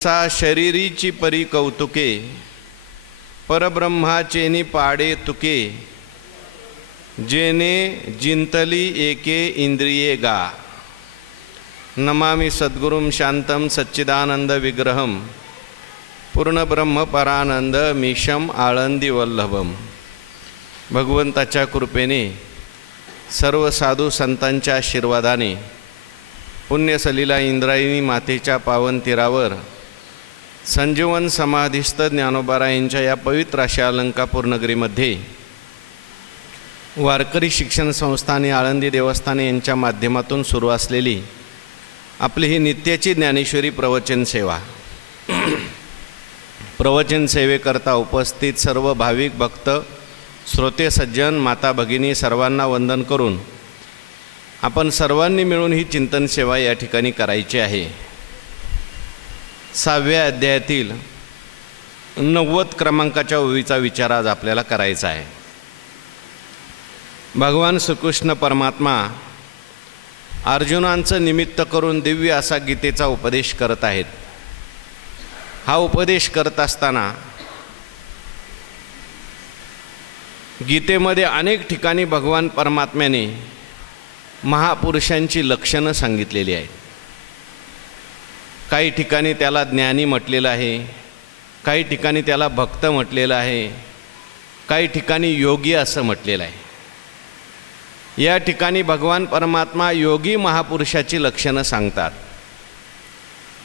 सा शरीरीची परी कौतुके, परब्रह्माचेनी पाडे तुके, जेने जिंतली एके इंद्रिये गा। नमामि सद्गुरुं शांतं सच्चिदानंद विग्रहं, पूर्णब्रह्म परानंद मीशम आळंदी वल्लभम। भगवंताच्या कृपेने, सर्व साधू संतांच्या आशीर्वादाने, पुण्यसलीला इंद्रायणी मातेच्या पावन तीरावर संजीवन समाधिस्थ ज्ञानोबारायांच्या या पवित्र अशा अलंकापूर नगरीमध्ये वारकरी शिक्षण संस्था आणि आळंदी देवस्थान यांच्या माध्यमातून सुरू असलेली आपली ही नित्याची ज्ञानेश्वरी प्रवचन सेवा, प्रवचन सेवेकरता उपस्थित सर्व भाविक भक्त, श्रोते सज्जन, माता भगिनी सर्वांना वंदन करून आपण सर्वांनी मिळून ही चिंतन सेवा या ठिकाणी करायची आहे। 6व्या अध्यायातील 90 क्रमांकाच्या ओवीचा विचार आज आपल्याला करायचा आहे। भगवान श्रीकृष्ण परमात्मा अर्जुनांचं निमित्त करून दिव्य असा गीतेचा उपदेश करत आहेत। हा उपदेश करत असताना गीतेमध्ये अनेक ठिकाणी भगवान परमात्म्याने महापुरुषांची लक्षणं सांगितलेली आहेत। काही ठिकाणी त्याला ज्ञानी म्हटलेलं आहे, काही ठिकाणी त्याला भक्त म्हटलेलं आहे, काही ठिकाणी योगी असं म्हटलेलं आहे। या ठिकाणी भगवान परमात्मा योगी महापुरुषाची लक्षणं सांगतात।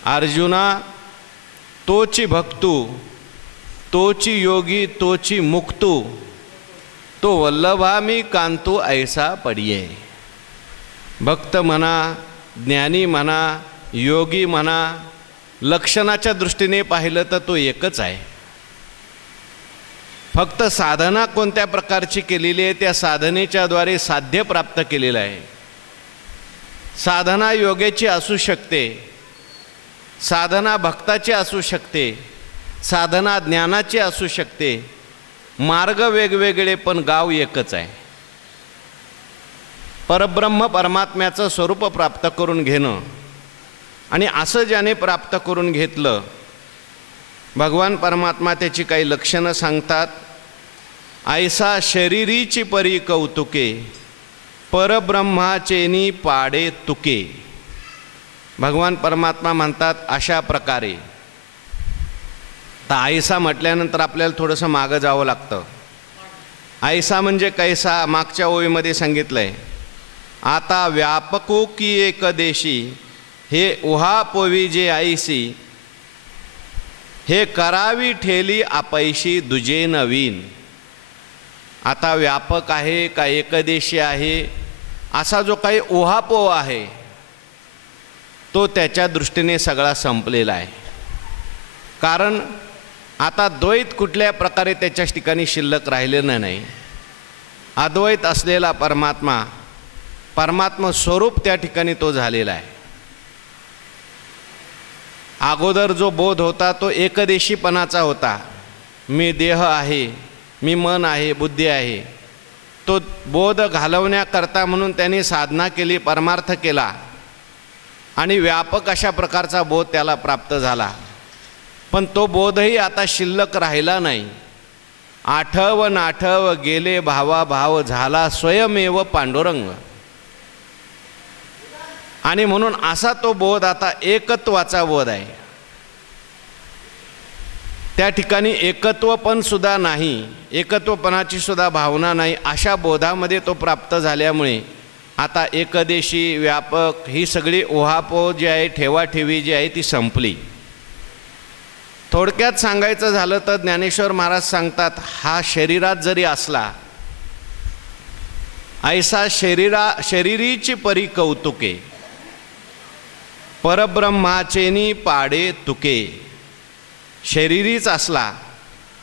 अर्जुना, तोची भक्तू, तोची योगी, तोची मुक्तू, तो वल्लभा मी कांतू ऐसा पडिये। भक्त म्हणा, ज्ञानी म्हणा, योगी म्हणा, लक्षणाच्या दृष्टीने पाहिलं तर तो एकच आहे। फक्त साधना कोणत्या प्रकारची केलेली आहे, त्या साधनेच्या द्वारे साध्य प्राप्त केलेलं आहे। साधना योग्याची असू शकते, साधना भक्ताची असू शकते, साधना ज्ञानाची असू शकते, मार्ग वेगवेगळे पण गाव एकच आहे। परब्रह्म परमात्म्याचं स्वरूप प्राप्त करून घेणं, आणि असं ज्याने प्राप्त करून घेतलं, भगवान परमात्मा त्याची काही लक्षणं सांगतात। ऐसा शरीरीची परी कौतुके, परब्रह्माचेनी पाडे तुके। भगवान परमात्मा म्हणतात अशा प्रकारे। तर ऐसा म्हटल्यानंतर आपल्याला थोडंसं मागं जावं लागतं। ऐसा म्हणजे कैसा, मागच्या ओळीमध्ये सांगितलं आहे। आता व्यापको की एकदेशी, हे उहापोवी जे ऐसी, हे करावी ठेली आपैशी दुजे नवीन। आता व्यापक आहे का एकदेशी आहे, असा जो काही उहापोह आहे तो त्याच्या दृष्टीने सगळा संपलेला आहे। कारण आता द्वैत कुठल्या प्रकारे त्याच्याच ठिकाणी शिल्लक राहिलेलं नाही। अद्वैत असलेला परमात्मा, परमात्मा स्वरूप त्या ठिकाणी तो झालेला आहे। अगोदर जो बोध होता तो एकदेशीपणाचा होता। मी देह आहे, मी मन आहे, बुद्धी आहे। तो बोध घालवण्याकरता म्हणून त्यांनी साधना केली, परमार्थ केला, आणि व्यापक अशा प्रकारचा बोध त्याला प्राप्त झाला। पण तो बोधही आता शिल्लक राहिला नाही। आठव नाठव गेले भावा भाव, झाला स्वयमेव पांडुरंग। आणि म्हणून असा तो बोध आता एकत्वाचा बोध आहे। त्या ठिकाणी एकत्व पण सुद्धा नाही, एकत्वपणाची सुद्धा भावना नाही। अशा बोधामध्ये तो प्राप्त झाल्यामुळे आता एकदेशी, व्यापक ही सगळी उहापोह जी आहे, ठेवाठेवी जी आहे ती संपली। थोडक्यात सांगायचं झालं तर ज्ञानेश्वर महाराज सांगतात, हा शरीरात जरी असला, ऐसा शरीरीची परी कौतुके, परब्रह्माचेनी पाडे तुके। शरीरीच असला,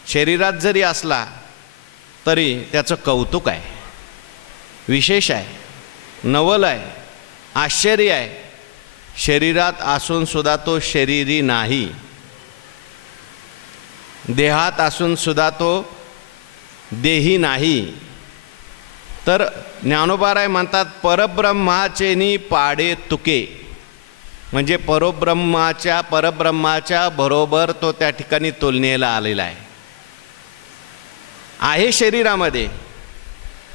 शरीरात जरी असला तरी त्याचं कौतुक आहे, विशेष आहे, नवल आहे, आश्चर्य आहे। शरीरात असून सुद्धा तो शरीरी नाही, देहात असून सुद्धा तो देही नाही। तर ज्ञानोबाराय म्हणतात परब्रह्माचेनी पाडे तुके। म्हणजे परब्रह्माच्या बरोबर तो त्या ठिकाणी तुलनेला आलेला आहे शरीरामध्ये.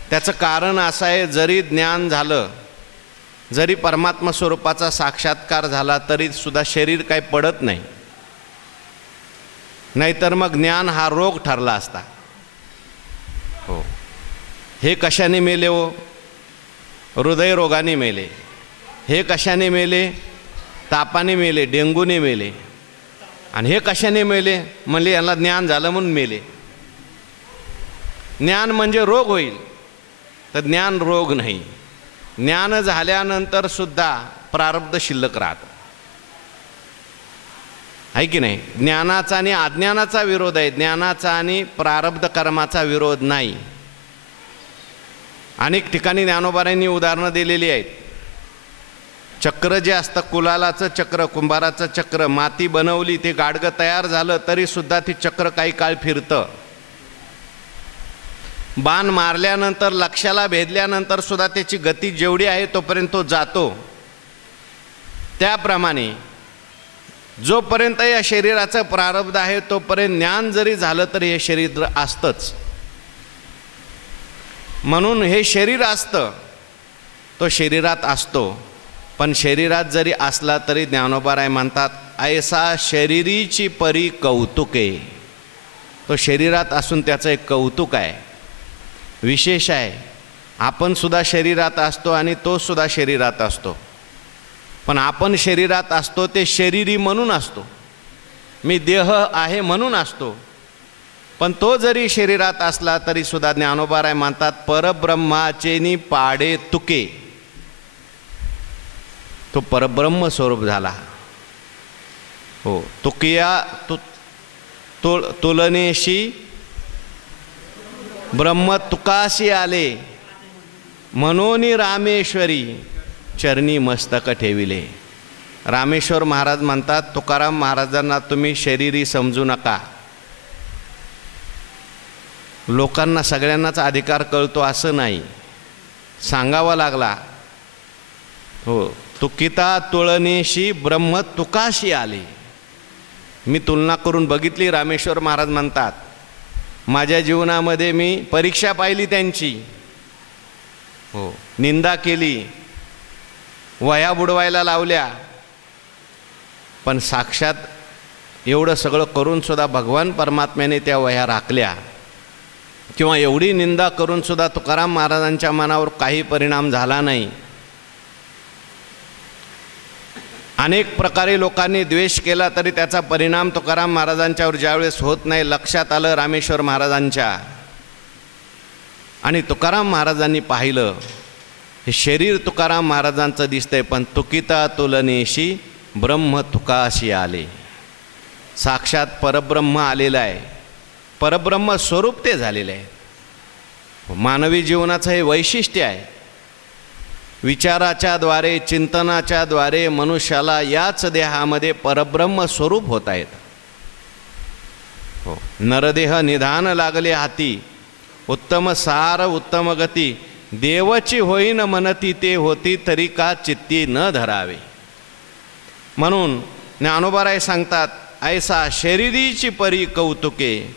त्याचं कारण असं आहे, जरी ज्ञान झालं, जरी परमात्मा स्वरूपाचा साक्षात्कार झाला तरी सुद्धा शरीर काही पडत नाही. नाहीतर मग ज्ञान हा रोग ठरला असता. हो, हे कशाने मेले हो? हृदयरोगाने मेले. हे कशाने मेले? तापाने मेले, डेंगूने मेले. आणि हे कशाने मेले? म्हणले यांना ज्ञान झालं म्हणून मेले. ज्ञान म्हणजे रोग होईल, तर ज्ञान रोग नाही. ज्ञान झाल्यानंतर सुद्धा प्रारब्ध शिल्लक राहतं, आहे की नाही? ज्ञानाचा आणि अज्ञानाचा विरोध आहे, ज्ञानाचा आणि प्रारब्ध कर्माचा विरोध नाही. अनेक ठिकाणी ज्ञानोबारांनी उदाहरणं दिलेली आहेत. चक्र जे असतं, कुलालाचं चक्र, कुंभाराचं चक्र, माती बनवली, ते गाडगं तयार झालं तरी सुद्धा ते चक्र काही काळ फिरतं. बाण मारल्यानंतर, लक्ष्याला भेदल्यानंतर सुद्धा त्याची गती जेवढी आहे तोपर्यंत तो जातो. त्याप्रमाणे जोपर्यंत या शरीराचं प्रारब्ध आहे तोपर्यंत ज्ञान जरी झालं तरी हे शरीर असतंच. म्हणून हे शरीर असतं, तो शरीरात असतो. पण शरीरात जरी असला तरी ज्ञानोबाराय म्हणतात, ऐसा शरीरीची परी कौतुके. तो शरीरात असून त्याचं एक कौतुक आहे, विशेष आहे. आपण सुद्धा शरीरात असतो आणि तो सुद्धा शरीरात असतो. पण आपण शरीरात असतो ते शरीरी म्हणून असतो, मी देह आहे म्हणून असतो. पण तो जरी शरीरात असला तरी सुद्धा ज्ञानोबाराय म्हणतात, परब्रह्माचेनी पाडे तुके. तो परब्रह्म स्वरूप झाला. हो, तुकिया तुलनेशी ब्रह्म तुकाशी आले, म्हणून रामेश्वरी चरणी मस्तक ठेविले. रामेश्वर महाराज म्हणतात, तुकाराम महाराजांना तुम्ही शरीरी समजू नका. लोकांना सगळ्यांनाच अधिकार कळतो असं नाही, सांगावा लागला. हो, तुकिता तुळनेशी ब्रह्म तुकाशी आले. मी तुलना करून बघितली. रामेश्वर महाराज म्हणतात, माझ्या जीवनामध्ये मी परीक्षा पाहिली त्यांची. हो, निंदा केली, वह्या बुडवायला लावल्या, पण साक्षात एवढं सगळं करून सुद्धा भगवान परमात्म्याने त्या वह्या राखल्या. किंवा एवढी निंदा करून सुद्धा तुकाराम महाराजांच्या मनावर काही परिणाम झाला नाही. अनेक प्रकारे लोकांनी द्वेष केला तरी त्याचा परिणाम तुकाराम महाराजांच्यावर ज्यावेळेस होत नाही, लक्षात आलं रामेश्वर महाराजांच्या. आणि तुकाराम महाराजांनी पाहिलं, हे शरीर तुकाराम महाराजांचं दिसतंय, पण तुकिता तुलनेशी ब्रह्म तुकाशी आले. साक्षात परब्रह्म आलेलं आहे, परब्रह्म स्वरूप ते झालेले आहे. मानवी जीवनाचं हे वैशिष्ट्य आहे. विचाराच्या द्वारे, चिंतनाच्या द्वारे मनुष्याला याच देहामध्ये परब्रह्म स्वरूप होता येतं. हो, नरदेह निधान लागले हाती, उत्तम सार उत्तम गती, देवची होईन मनती ते होती, तरी का चित्ती न धरावे. म्हणून ज्ञानोबाराय सांगतात, ऐसा शरीरीची परी कौतुके,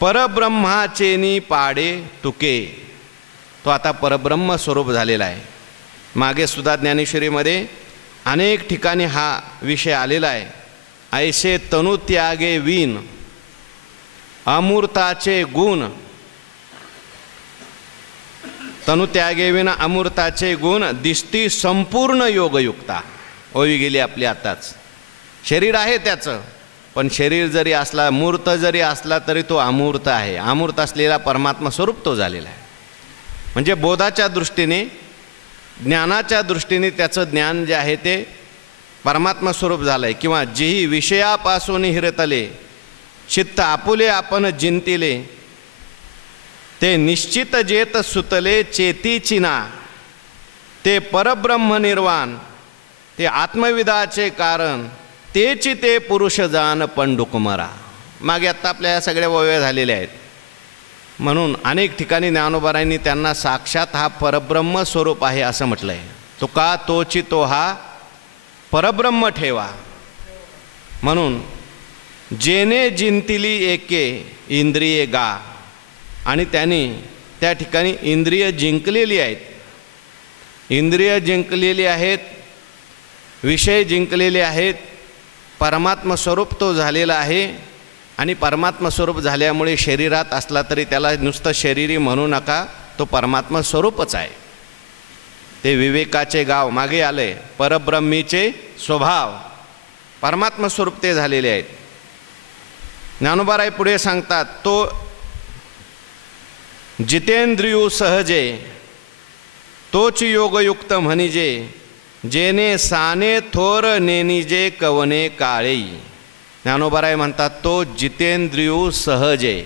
परब्रह्माचेनी पाडे तुके. तो आता परब्रह्म स्वरूप झालेला आहे. मागे सुद्धा ज्ञानेश्वरीमध्ये अनेक ठिकाणी हा विषय आलेला आहे. ऐसे तनु त्यागे वीन अमूर्ताचे गुण, तनु त्यागे विन अमूर्ताचे गुण, दिसती संपूर्ण योगयुक्ता. ओवी गेली आपली आताच. शरीर आहे त्याचं, पण शरीर जरी असला, मूर्त जरी असला तरी तो अमूर्त आहे. अमूर्त असलेला परमात्मा स्वरूप तो झालेला आहे. म्हणजे बोधाच्या दृष्टीने, ज्ञानाच्या दृष्टीने त्याचं ज्ञान जे आहे ते परमात्मा स्वरूप झालं आहे. किंवा जेही विषयापासून हिरतले, चित्त आपुले आपण जिंतिले, ते निश्चित जेत सुतले चेतीचिना, ते परब्रह्म निर्वाण, ते आत्मविदाचे कारण, तेची ते पुरुष जान पंडुकुमारा. मागे आत्ता आपल्या या सगळ्या ओव्या झालेल्या आहेत. म्हणून अनेक ठिकाणी ज्ञानोबारायांनी त्यांना साक्षात हा परब्रह्म स्वरूप आहे असं म्हटलं आहे. तुका तोची तो हा परब्रह्म ठेवा. म्हणून जेने जिंतिली एके इंद्रिये गा, आणि त्यांनी त्या ठिकाणी इंद्रिय जिंकलेली आहेत. इंद्रिय जिंकलेली आहेत, विषय जिंकलेले आहेत. परमात्मा स्वरूप तो झालेला आहे, आणि परमात्मा स्वरूप झाल्यामुळे शरीरात असला तरी त्याला नुसतं शरीरी म्हणू नका, तो परमात्मा स्वरूपच आहे. ते विवेकाचे गाव मागे आले, परब्रह्मीचे स्वभाव परमात्मा स्वरूप ते झालेले आहेत. ज्ञानोबाराय पुढे सांगतात, तो जितेंद्रियू सहजे तोच योगयुक्त म्हणिजे, जेने साने थोर नेनिजे कवने काळे. ज्ञानोबाराय म्हणतात तो जितेंद्रियू सहजे.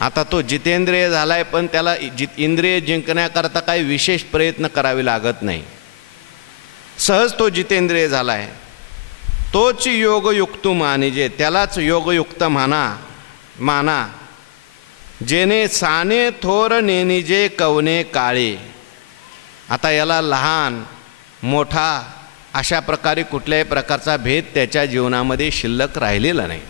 आता तो जितेंद्रिय झालाय, पण त्याला इंद्रिय जिंकण्याकरता काही विशेष प्रयत्न करावे लागत नाही. सहज तो जितेंद्रिय झालाय. तोच योगयुक्त मानिजे, त्यालाच योगयुक्त माना. जेने साने थोर नेनिजे कवने काळे. आता याला लहान मोठा अशा प्रकारे कुठल्याही प्रकारचा भेद त्याच्या जीवनामध्ये शिल्लक राहिलेला नाही.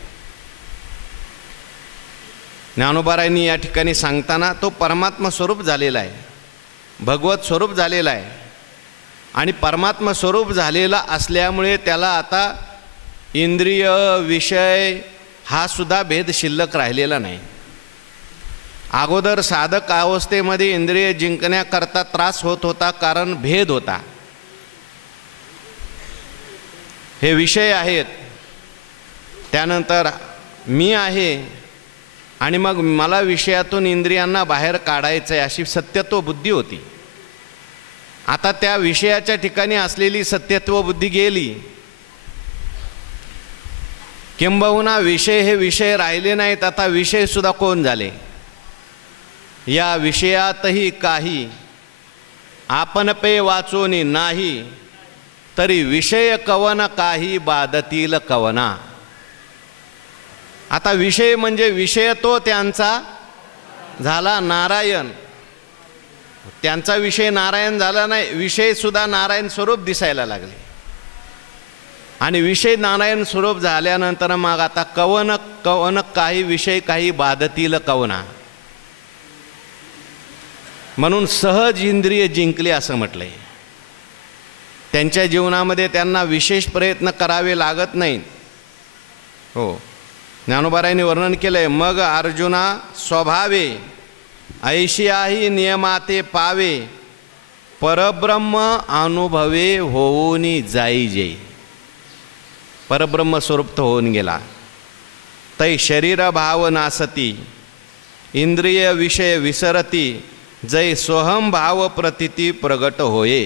ज्ञानोबारायांनी या ठिकाणी सांगताना तो परमात्मा स्वरूप झालेला आहे, भगवत स्वरूप झालेला आहे. आणि परमात्मा स्वरूप झालेला असल्यामुळे त्याला आता इंद्रिय विषय हा सुद्धा भेद शिल्लक राहिलेला नाही. अगोदर साधक अवस्थेमध्ये इंद्रिय जिंकण्याकरता त्रास होत होता, कारण भेद होता. हे विषय आहेत, त्यानंतर मी आहे, आणि मग मला विषयातून इंद्रियांना बाहेर काढायचं आहे अशी सत्यत्व बुद्धी होती. आता त्या विषयाच्या ठिकाणी असलेली सत्यत्व बुद्धी गेली. किंबहुना विषय हे विषय राहिले नाहीत, आता विषय सुद्धा कोण झाले. या विषयातही काही आपण पे वाचोनी नाही, तरी विषय कवन काही बाधतील कवना. आता विषय म्हणजे विषय तो त्यांचा झाला नारायण. त्यांचा विषय नारायण झाला नाही, विषय सुद्धा नारायण स्वरूप दिसायला लागले. आणि विषय नारायण स्वरूप झाल्यानंतर मग आता कवन काही विषय काही बाधतील कवना. म्हणून सहज इंद्रिय जिंकले असं म्हटलंय. त्यांच्या जीवनामध्ये त्यांना विशेष प्रयत्न करावे लागत नाहीत. हो, ज्ञानोबारायांनी वर्णन केलंय, मग अर्जुना स्वभावे ऐशियाही नियमाते पावे, परब्रह्म अनुभवे होऊनी जाई जे. परब्रह्म स्वरूप तो होऊन गेला. तै शरीर भाव नासती, इंद्रिय विषय विसरती, जै सोहम भाव प्रतिती प्रगट होये.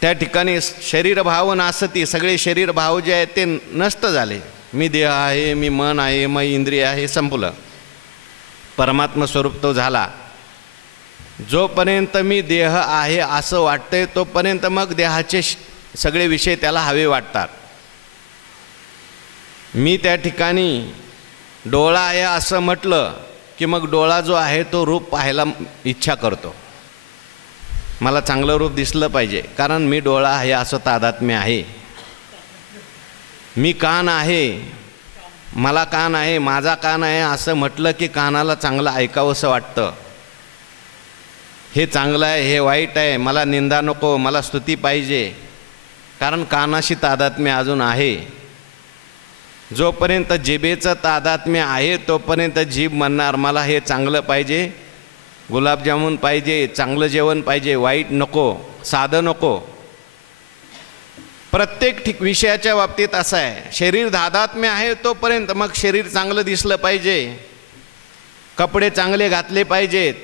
त्या ठिकाणी शरीर भाव नासती, सगळे शरीर भाव जे आहेत ते नष्ट झाले. मी देह आहे, मी मन आहे, मी इंद्रिय आहे, संपलं. परमात्मा स्वरूप तो झाला. जोपर्यंत मी देह आहे असं वाटतंय तोपर्यंत मग देहाचे सगळे विषय त्याला हवे वाटतात. मी त्या ठिकाणी डोळा आहे असं म्हटलं की मग डोळा जो आहे तो रूप पाहायला इच्छा करतो. मला चांगलं रूप दिसलं पाहिजे, कारण मी डोळा आहे असं तादात्म्य आहे. मी कान आहे, मला कान आहे, माझा कान आहे असं म्हटलं की कानाला चांगलं ऐकावंसं वाटतं. हे चांगलं आहे, हे वाईट आहे, मला निंदा नको, मला स्तुती पाहिजे, कारण कानाशी तादात्म्य अजून आहे. जोपर्यंत जिभेचं तादात्म्य आहे तोपर्यंत जीभ म्हणणार मला हे चांगलं पाहिजे, गुलाबजामुन पाहिजे, चांगलं जेवण पाहिजे, वाईट नको, साधं नको. प्रत्येक विषयाच्या बाबतीत असं आहे. शरीर तादात्म्य आहे तोपर्यंत मग शरीर चांगलं दिसलं पाहिजे, कपडे चांगले घातले पाहिजेत,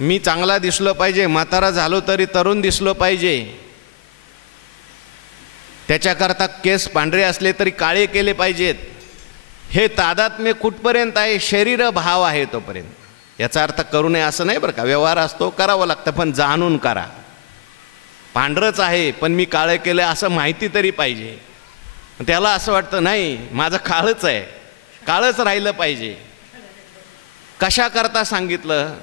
मी चांगला दिसलो पाहिजे, म्हातारा झालो तरी तरुण दिसलो पाहिजे, त्याच्याकरता केस पांढरे असले तरी काळे केले पाहिजेत. हे तादात्म्य कुठपर्यंत आहे? शरीर भाव आहे तोपर्यंत. याचा अर्थ करू नये असं नाही बरं का, व्यवहार असतो करावं लागतं, पण जाणून करा. पांढरंच आहे पण मी काळं केलं असं माहिती तरी पाहिजे. त्याला असं वाटतं नाही माझं काळंच आहे, काळंच राहिलं पाहिजे. कशाकरता सांगितलं?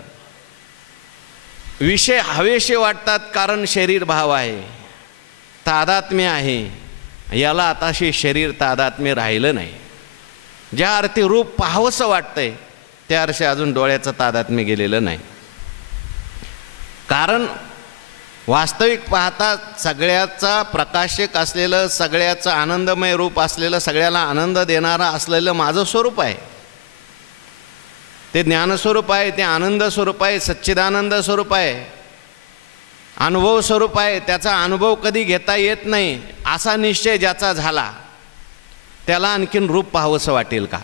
विषय हवेशे वाटतात कारण शरीर भाव आहे. तादात्म्य आहे, याला आताशी शरीर तादात्म्य राहिलं नाही. ज्या अर्थी रूप पाहावंसं वाटतंय त्या अर्थी अजून डोळ्याचं तादात्म्य गेलेलं नाही. कारण वास्तविक पाहता सगळ्याचा प्रकाशक असलेलं, सगळ्याचं आनंदमय रूप असलेलं, सगळ्याला आनंद देणारं असलेलं माझं स्वरूप आहे. ते ज्ञानस्वरूप आहे, ते आनंद स्वरूप आहे, सच्चिदानंद स्वरूप आहे, अनुभव स्वरूप आहे. त्याचा अनुभव कधी घेता येत नाही असा निश्चय ज्याचा झाला त्याला आणखीन रूप पाहावंसं वाटेल का?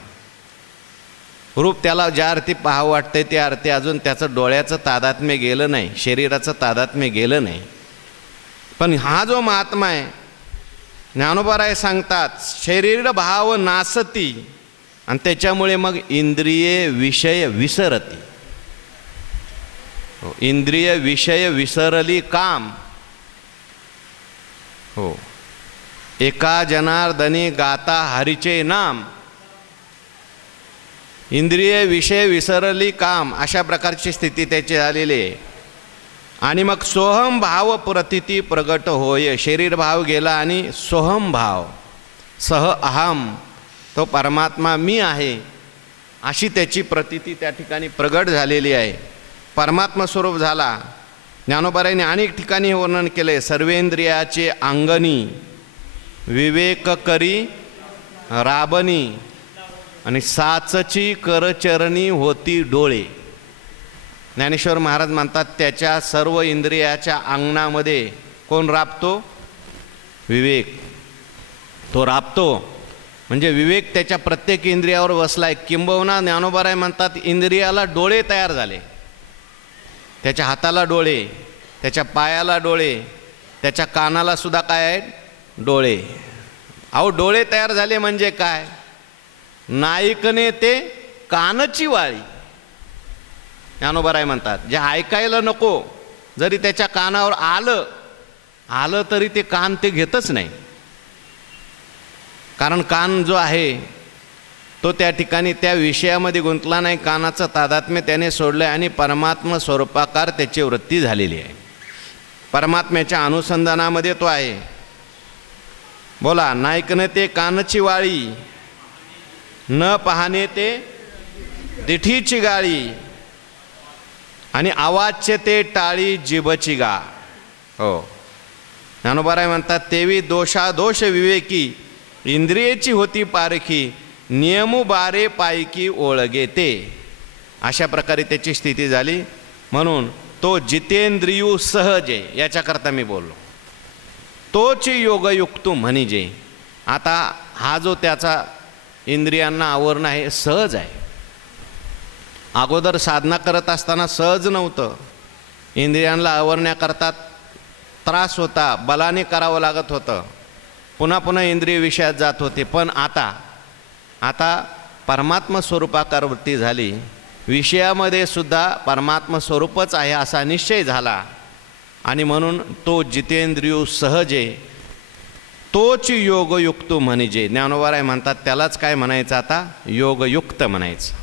रूप त्याला ज्या अर्थी पाहावं वाटतंय त्या अर्थी अजून त्याचं डोळ्याचं तादात्म्य गेलं नाही, शरीराचं तादात्म्य गेलं नाही. पण हा जो महात्मा आहे, ज्ञानोबाराय सांगतात, शरीर भाव नासती आणि त्याच्यामुळे मग इंद्रिय विषय विसरती. इंद्रिय विषय विसरली काम. हो, एका जनार्दनी गाता हरीचे नाम. इंद्रिय विषय विसरली काम, अशा प्रकारची स्थिती त्याची झालेली आहे. आणि मग सोहम भाव प्रतिती प्रगट होय. शरीर भाव गेला आणि सोहम भाव, सह अहम, तो परमात्मा मी आहे अशी त्याची प्रतिती त्या ठिकाणी प्रगट झालेली आहे. परमात्मा स्वरूप झाला. ज्ञानोबारायांनी अनेक ठिकाणी वर्णन केले. सर्वेंद्रियाचे अंगणी विवेक करी राबनी आणि साचची करचरणी होती डोळे. ज्ञानेश्वर महाराज म्हणतात त्याच्या सर्व इंद्रियाच्या अंगणामध्ये कोण राबतो? विवेक. तो राबतो म्हणजे विवेक त्याच्या प्रत्येक इंद्रियावर बसलाय. किंबहुना ज्ञानोबाराय म्हणतात इंद्रियाला डोळे तयार झाले. त्याच्या हाताला डोळे, त्याच्या पायाला डोळे, त्याच्या कानाला सुद्धा काय आहेत? डोळे. अहो, डोळे तयार झाले म्हणजे काय? नाईकने ते कानची वाळी. ज्ञानोबाराय म्हणतात जे ऐकायला नको जरी त्याच्या कानावर आलं तरी ते कान ते घेतच नाही. कारण कान जो आहे तो त्या ठिकाणी त्या विषयामध्ये गुंतला नाही. कानाचं तादात्म्य त्याने सोडलं आणि परमात्मा स्वरूपाकार त्याची वृत्ती झालेली आहे. परमात्म्याच्या अनुसंधानामध्ये तो आहे. बोला, नाईकने ते कानची वाळी, न पाहणे ते दिठीची गाळी आणि आवाजचे ते टाळी जिभची गा. हो, ज्ञानोबाराय म्हणतात तेवी दोषादोष विवेकी इंद्रियेची होती पारखी नियमू बारे पायकी ओळगे ते. अशा प्रकारे त्याची स्थिती झाली. म्हणून तो जितेंद्रियू सहजे, याच्याकरता मी बोललो. तोच योगयुक्त म्हणजे. आता हा जो त्याचा इंद्रियांना आवरण आहे सहज आहे. अगोदर साधना करत असताना सहज नव्हतं. इंद्रियांना आवरण्याकरता त्रास होता, बलाने करावं लागत होतं, पुन्हा पुन्हा इंद्रिय विषयात जात होते. पण आता परमात्मा स्वरूपाकार वृत्ती झाली. विषयामध्ये सुद्धा परमात्मा स्वरूपच आहे असा निश्चय झाला. आणि म्हणून तो जितेंद्रिय सहजे, तोच योगयुक्त म्हणजे. ज्ञानोबाराय म्हणतात त्यालाच काय म्हणायचं? आता योगयुक्त म्हणायचं.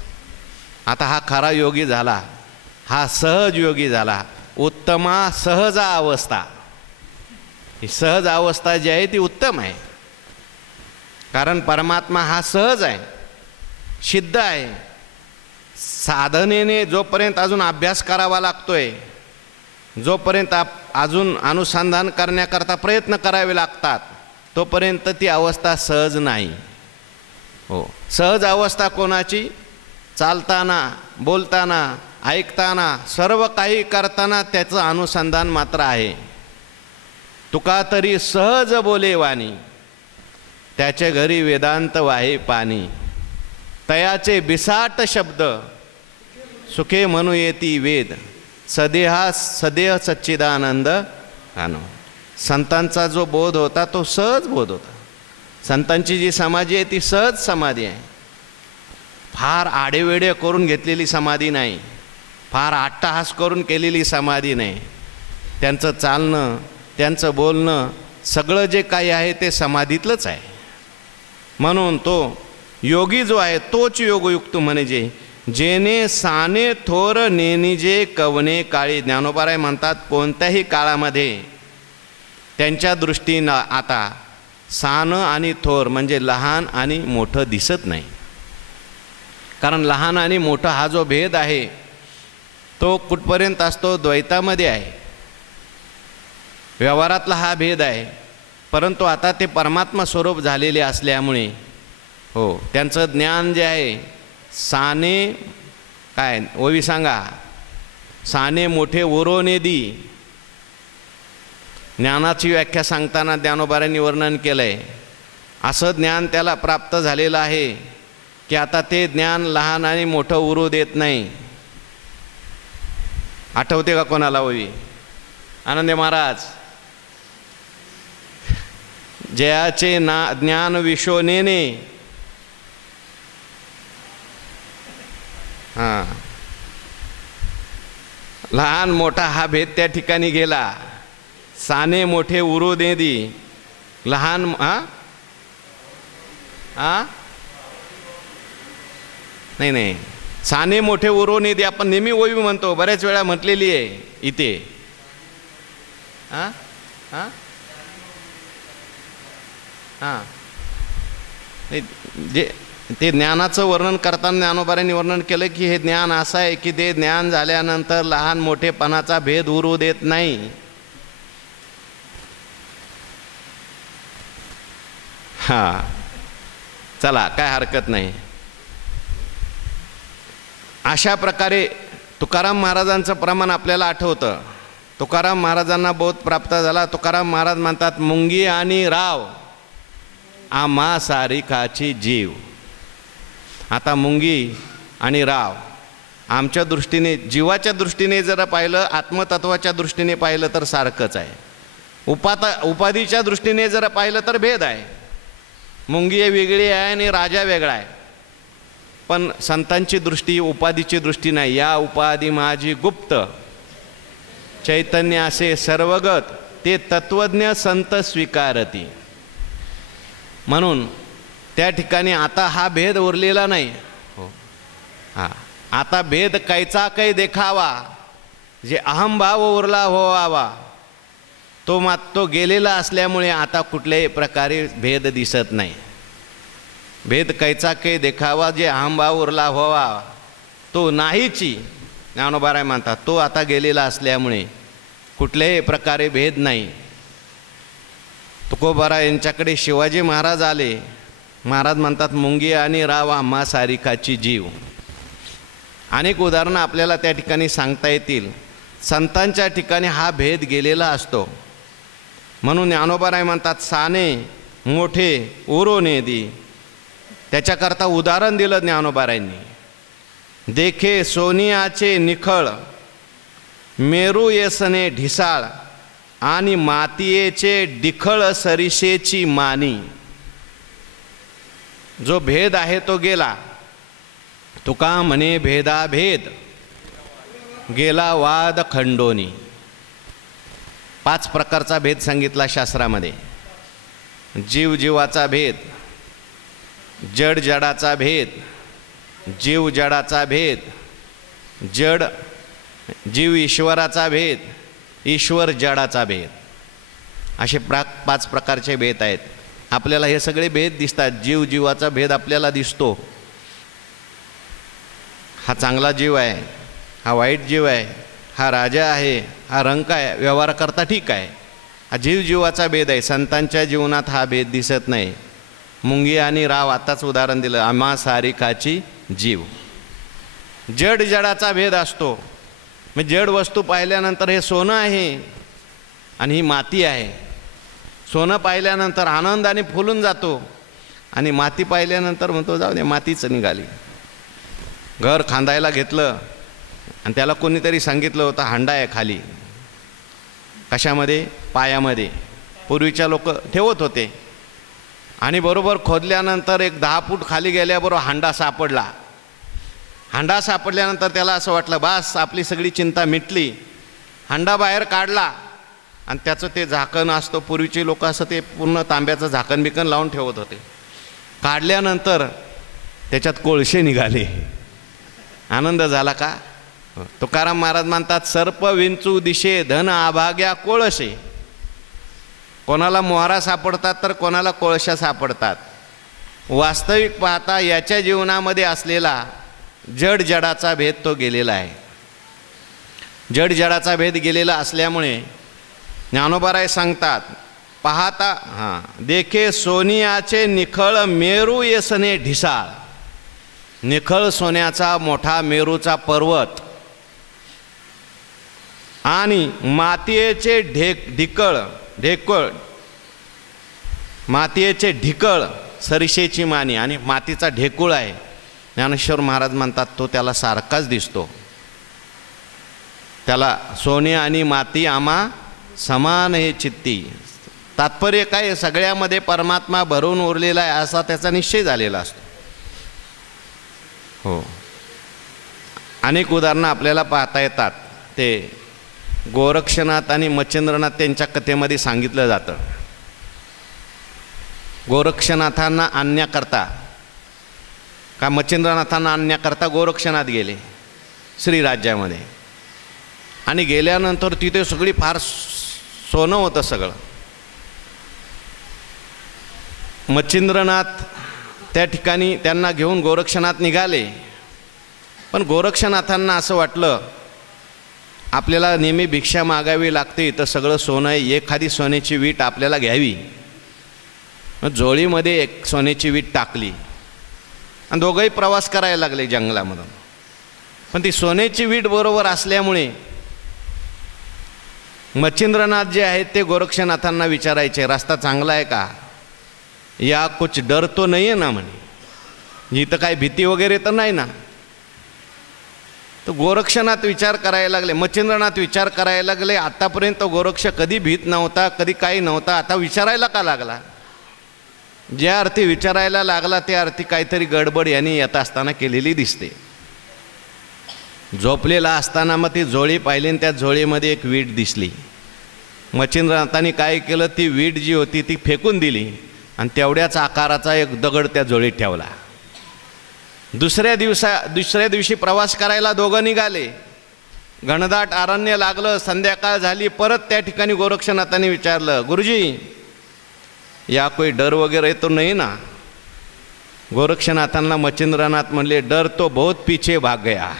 आता हा खरा योगी झाला, हा सहज योगी झाला. उत्तमा सहजा अवस्था. ही सहज अवस्था जी आहे ती उत्तम आहे. कारण परमात्मा हा सहज आहे, सिद्ध आहे. साधनेने जोपर्यंत अजून अभ्यास करावा लागतोय, जोपर्यंत अजून अनुसंधान करण्याकरता प्रयत्न करावे लागतात, तोपर्यंत ती अवस्था सहज नाही. हो, सहज अवस्था कोणाची? चालताना, बोलताना, ऐकताना, सर्व काही करताना त्याचं अनुसंधान मात्र आहे. तुका तरी सहज बोले वाणी, त्याच्या घरी वेदांत वाहे पाणी. तयाचे बिसाट शब्द, सुखे म्हणू येती वेद. सदेह सच्चिदानंद कानो. संतांचा जो बोध होता तो सहज बोध होता. संतांची जी समाधी आहे ती सहज समाधी आहे. फार आडेवेडे करून घेतलेली समाधी नाही, फार अट्टहास करून केलेली समाधी नाही. त्यांचं चालणं, त्यांचं बोलणं, सगळं जे काही आहे ते समाधीतलंच आहे. म्हणून तो योगी जो आहे तोच योगयुक्त म्हणजे. जेने साने थोर नेनिजे कवने काळी. ज्ञानोबाराय म्हणतात कोणत्याही काळामध्ये त्यांच्या दृष्टीनं आता सानं आणि थोर म्हणजे लहान आणि मोठं दिसत नाही. कारण लहान आणि मोठं हा जो भेद आहे तो कुठपर्यंत असतो? द्वैतामध्ये आहे, व्यवहारातला हा भेद आहे. परंतु आता ते परमात्मा स्वरूप झालेले असल्यामुळे हो त्यांचं ज्ञान जे आहे साने काय ओवी सांगा, साने मोठे ओरोने दी. ज्ञानाची व्याख्या सांगताना ज्ञानोबाऱ्यांनी वर्णन केलं आहे. असं ज्ञान त्याला प्राप्त झालेलं आहे की आता ते ज्ञान लहान आणि मोठं उरू देत नाही. आठवते का कोणाला ओवी? आनंदे महाराज, जयाचे ज्ञान विशोनेने. हां, लहान मोठा हा भेद त्या ठिकाणी गेला. साने मोठे उरू दे दी. लहान नाही, साने मोठे उरू ने दी आपण नेहमी ओवी म्हणतो, बऱ्याच वेळा म्हटलेली आहे इथे. हां हां हां जे ते ज्ञानाचं वर्णन करताना ज्ञानोबाऱ्यांनी वर्णन केलं की हे ज्ञान असं आहे की ते ज्ञान झाल्यानंतर लहान मोठेपणाचा भेद उरू देत नाही. हां, चला काय हरकत नाही. अशा प्रकारे तुकाराम महाराजांचं प्रमाण आपल्याला आठवतं. तुकाराम महाराजांना बोध प्राप्त झाला. तुकाराम महाराज म्हणतात, मुंगी आणि राव आम्हा सारिकाची जीव. आता मुंगी आणि राव आमच्या दृष्टीने, जीवाच्या दृष्टीने जर पाहिलं, आत्मतत्वाच्या दृष्टीने पाहिलं तर सारखंच आहे. उपाधीच्या दृष्टीने जर पाहिलं तर भेद आहे. मुंगी वेगळी आहे आणि राजा वेगळा आहे. पण संतांची दृष्टी उपाधीची दृष्टी नाही. या उपाधी माझी गुप्त, चैतन्य असे सर्वगत, ते तत्वज्ञ संत स्वीकारती. म्हणून त्या ठिकाणी आता हा भेद उरलेला नाही. हो, हां, आता भेद कैचा कै देखावा, जे अहमभाव उरला व्हावा तो गेलेला असल्यामुळे आता कुठल्याही प्रकारे भेद दिसत नाही. भेद कैचा कै देखावा, जे अहमभाव उरला व्हावा तो नाहीची. ज्ञानोबाराय म्हणतात तो आता गेलेला असल्यामुळे कुठल्याही प्रकारे भेद नाही. तुकोबारा यांच्याकडे शिवाजी महाराज आले. महाराज म्हणतात, मुंगी आणि राव आम्हा सारिकाची जीव. अनेक उदाहरणं आपल्याला त्या ठिकाणी सांगता येतील. संतांच्या ठिकाणी हा भेद गेलेला असतो. म्हणून ज्ञानोबाराय म्हणतात, साने मोठे उरोने दी. त्याच्याकरता उदाहरण दिलं ज्ञानोबारायांनी. देखे सोनियाचे निखळ, मेरू येसने ढिसाळ, आणि मातीयेचे डिखळ सरिसेची मानी. जो भेद आहे तो गेला. तुका म्हणे भेदा भेद, गेला वाद खंडोनी. 5 प्रकारचा भेद सांगितला शास्त्रामध्ये. जीव जीवाचा भेद, जड जडाचा भेद, जीव जडाचा भेद, जड जीव ईश्वराचा भेद, ईश्वर जडाचा भेद. असे 5 प्रकारचे भेद आहेत. आपल्याला हे सगळे भेद दिसतात. जीव जीवाचा भेद आपल्याला दिसतो. हा चांगला जीव आहे, हा वाईट जीव आहे, हा राजा आहे, हा रंक आहे, व्यवहार करता ठीक आहे. हा जीव जीवाचा भेद आहे. संतांच्या जीवनात हा भेद दिसत नाही. मुंगी आणि राव आताच उदाहरण दिलं, आम्हा सारिकाची जीव. जड जडाचा भेद असतो. मग जड वस्तू पाहिल्यानंतर हे सोनं आहे आणि ही माती आहे. सोनं पाहिल्यानंतर आनंदाने फुलून जातो आणि माती पाहिल्यानंतर म्हणतो जाऊ दे, मातीच निघाली. घर खांदायला घेतलं आणि त्याला कोणीतरी सांगितलं होतं हांडा आहे खाली. कशामध्ये? पायामध्ये. पूर्वीच्या लोक ठेवत होते. आणि बरोबर खोदल्यानंतर एक 10 फूट खाली गेल्याबरोबर हांडा सापडला. हांडा सापडल्यानंतर त्याला असं वाटलं बास आपली सगळी चिंता मिटली. हांडा बाहेर काढला आणि त्याचं ते झाकण असतं, पूर्वीचे लोक असं ते पूर्ण तांब्याचं झाकण बिकन लावून ठेवत होते. काढल्यानंतर त्याच्यात कोळसे निघाले. आनंद झाला का? तुकाराम महाराज म्हणतात, सर्प विंचू दिशे धन आभाग्या कोळसे. कोणाला मोहरा सापडतात तर कोणाला कोळशा सापडतात. वास्तविक पाहता याच्या जीवनामध्ये असलेला जड जडाचा भेद तो गेलेला आहे. जड जडाचा भेद गेलेला असल्यामुळे ज्ञानोबाराय सांगतात, पाहता देखे सोनियाचे निखळ मेरू येसने ढिसाळ. निखळ सोन्याचा मोठा मेरूचा पर्वत आणि मातीयेचे ढेकळ मातीयेचे ढिकळ सरिषेची मानी आणि मातीचा ढेकूळ आहे. ज्ञानेश्वर महाराज म्हणतात तो त्याला सारखाच दिसतो. त्याला सोने आणि माती आम्हा समान हे चित्ती. तात्पर्य काय, सगळ्यामध्ये परमात्मा भरून उरलेला आहे असा त्याचा निश्चय झालेला असतो. हो, अनेक उदाहरणं आपल्याला पाहता येतात. ते गोरक्षनाथ आणि मच्छिंद्रनाथ त्यांच्या कथेमध्ये सांगितलं जातं. गोरक्षनाथांना आणण्याकरता का मच्छिंद्रनाथांना आणण्याकरता गोरक्षनाथ गेले श्रीराज्यामध्ये, आणि गेल्यानंतर तिथे सगळी फार सोनं होतं सगळं. मच्छिंद्रनाथ त्या ठिकाणी त्यांना घेऊन गोरक्षनाथ निघाले. पण गोरक्षनाथांना असं वाटलं आपल्याला नेहमी भिक्षा मागावी लागते, तर सगळं सोनं आहे, एखादी सोन्याची वीट आपल्याला घ्यावी. जोळीमध्ये एक सोन्याची वीट टाकली आणि दोघंही प्रवास करायला लागले जंगलामधून. पण ती सोन्याची वीट बरोबर असल्यामुळे मच्छिंद्रनाथ जे आहेत ते गोरक्षनाथांना विचारायचे, रस्ता चांगला आहे का, या कुछ डर तो नाही आहे ना म्हणे, इथं काय भीती वगैरे तर नाही ना. तर गोरक्षनाथ विचार करायला लागले, मच्छिंद्रनाथ विचार करायला लागले, आतापर्यंत गोरक्ष कधी भीत नव्हता, कधी काही नव्हता, आता विचारायला का लागला. ज्या अर्थी विचारायला लागला त्या अर्थी काहीतरी गडबड यांनी येत असताना केलेली दिसते. झोपलेला असताना मग ती झोळी पाहिली आणि त्या झोळीमध्ये एक वीट दिसली. मच्छिंद्रनाथांनी काय केलं, ती वीट जी होती ती फेकून दिली आणि तेवढ्याच आकाराचा एक दगड त्या झोळीत ठेवला. दुसऱ्या दिवशी प्रवास करायला दोघं निघाले. घनदाट अरण्य लागलं, संध्याकाळ झाली. परत त्या ठिकाणी गोरक्षनाथांनी विचारलं, गुरुजी या कोई डर वगैरे तो नाही ना. गोरक्षनाथांना मच्छिंद्रनाथ म्हणले, डर तो बहुत पीछे भाग गया.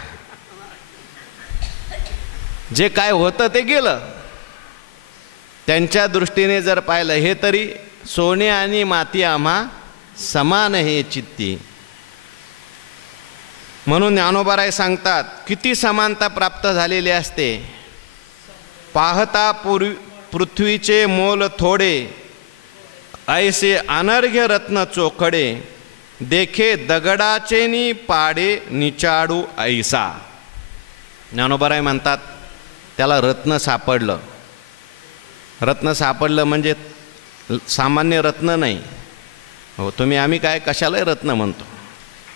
जे काय होतं ते गेलं. त्यांच्या दृष्टीने जर पाहिलं, हे तरी सोने आणि माती आम्हा समान हे चित्ती. म्हणून ज्ञानोबाराय सांगतात, किती समानता प्राप्त झालेली असते. पाहता पृथ्वीचे मोल थोडे, ऐसे अनर्घ्य रत्न चोखडे, देखे दगडाचे नि पाडे निचाडू ऐसा. ज्ञानोबाराय म्हणतात त्याला रत्न सापडलं. रत्न सापडलं म्हणजे सामान्य रत्न नाही. हो, आम्ही काय कशालाही रत्न म्हणतो.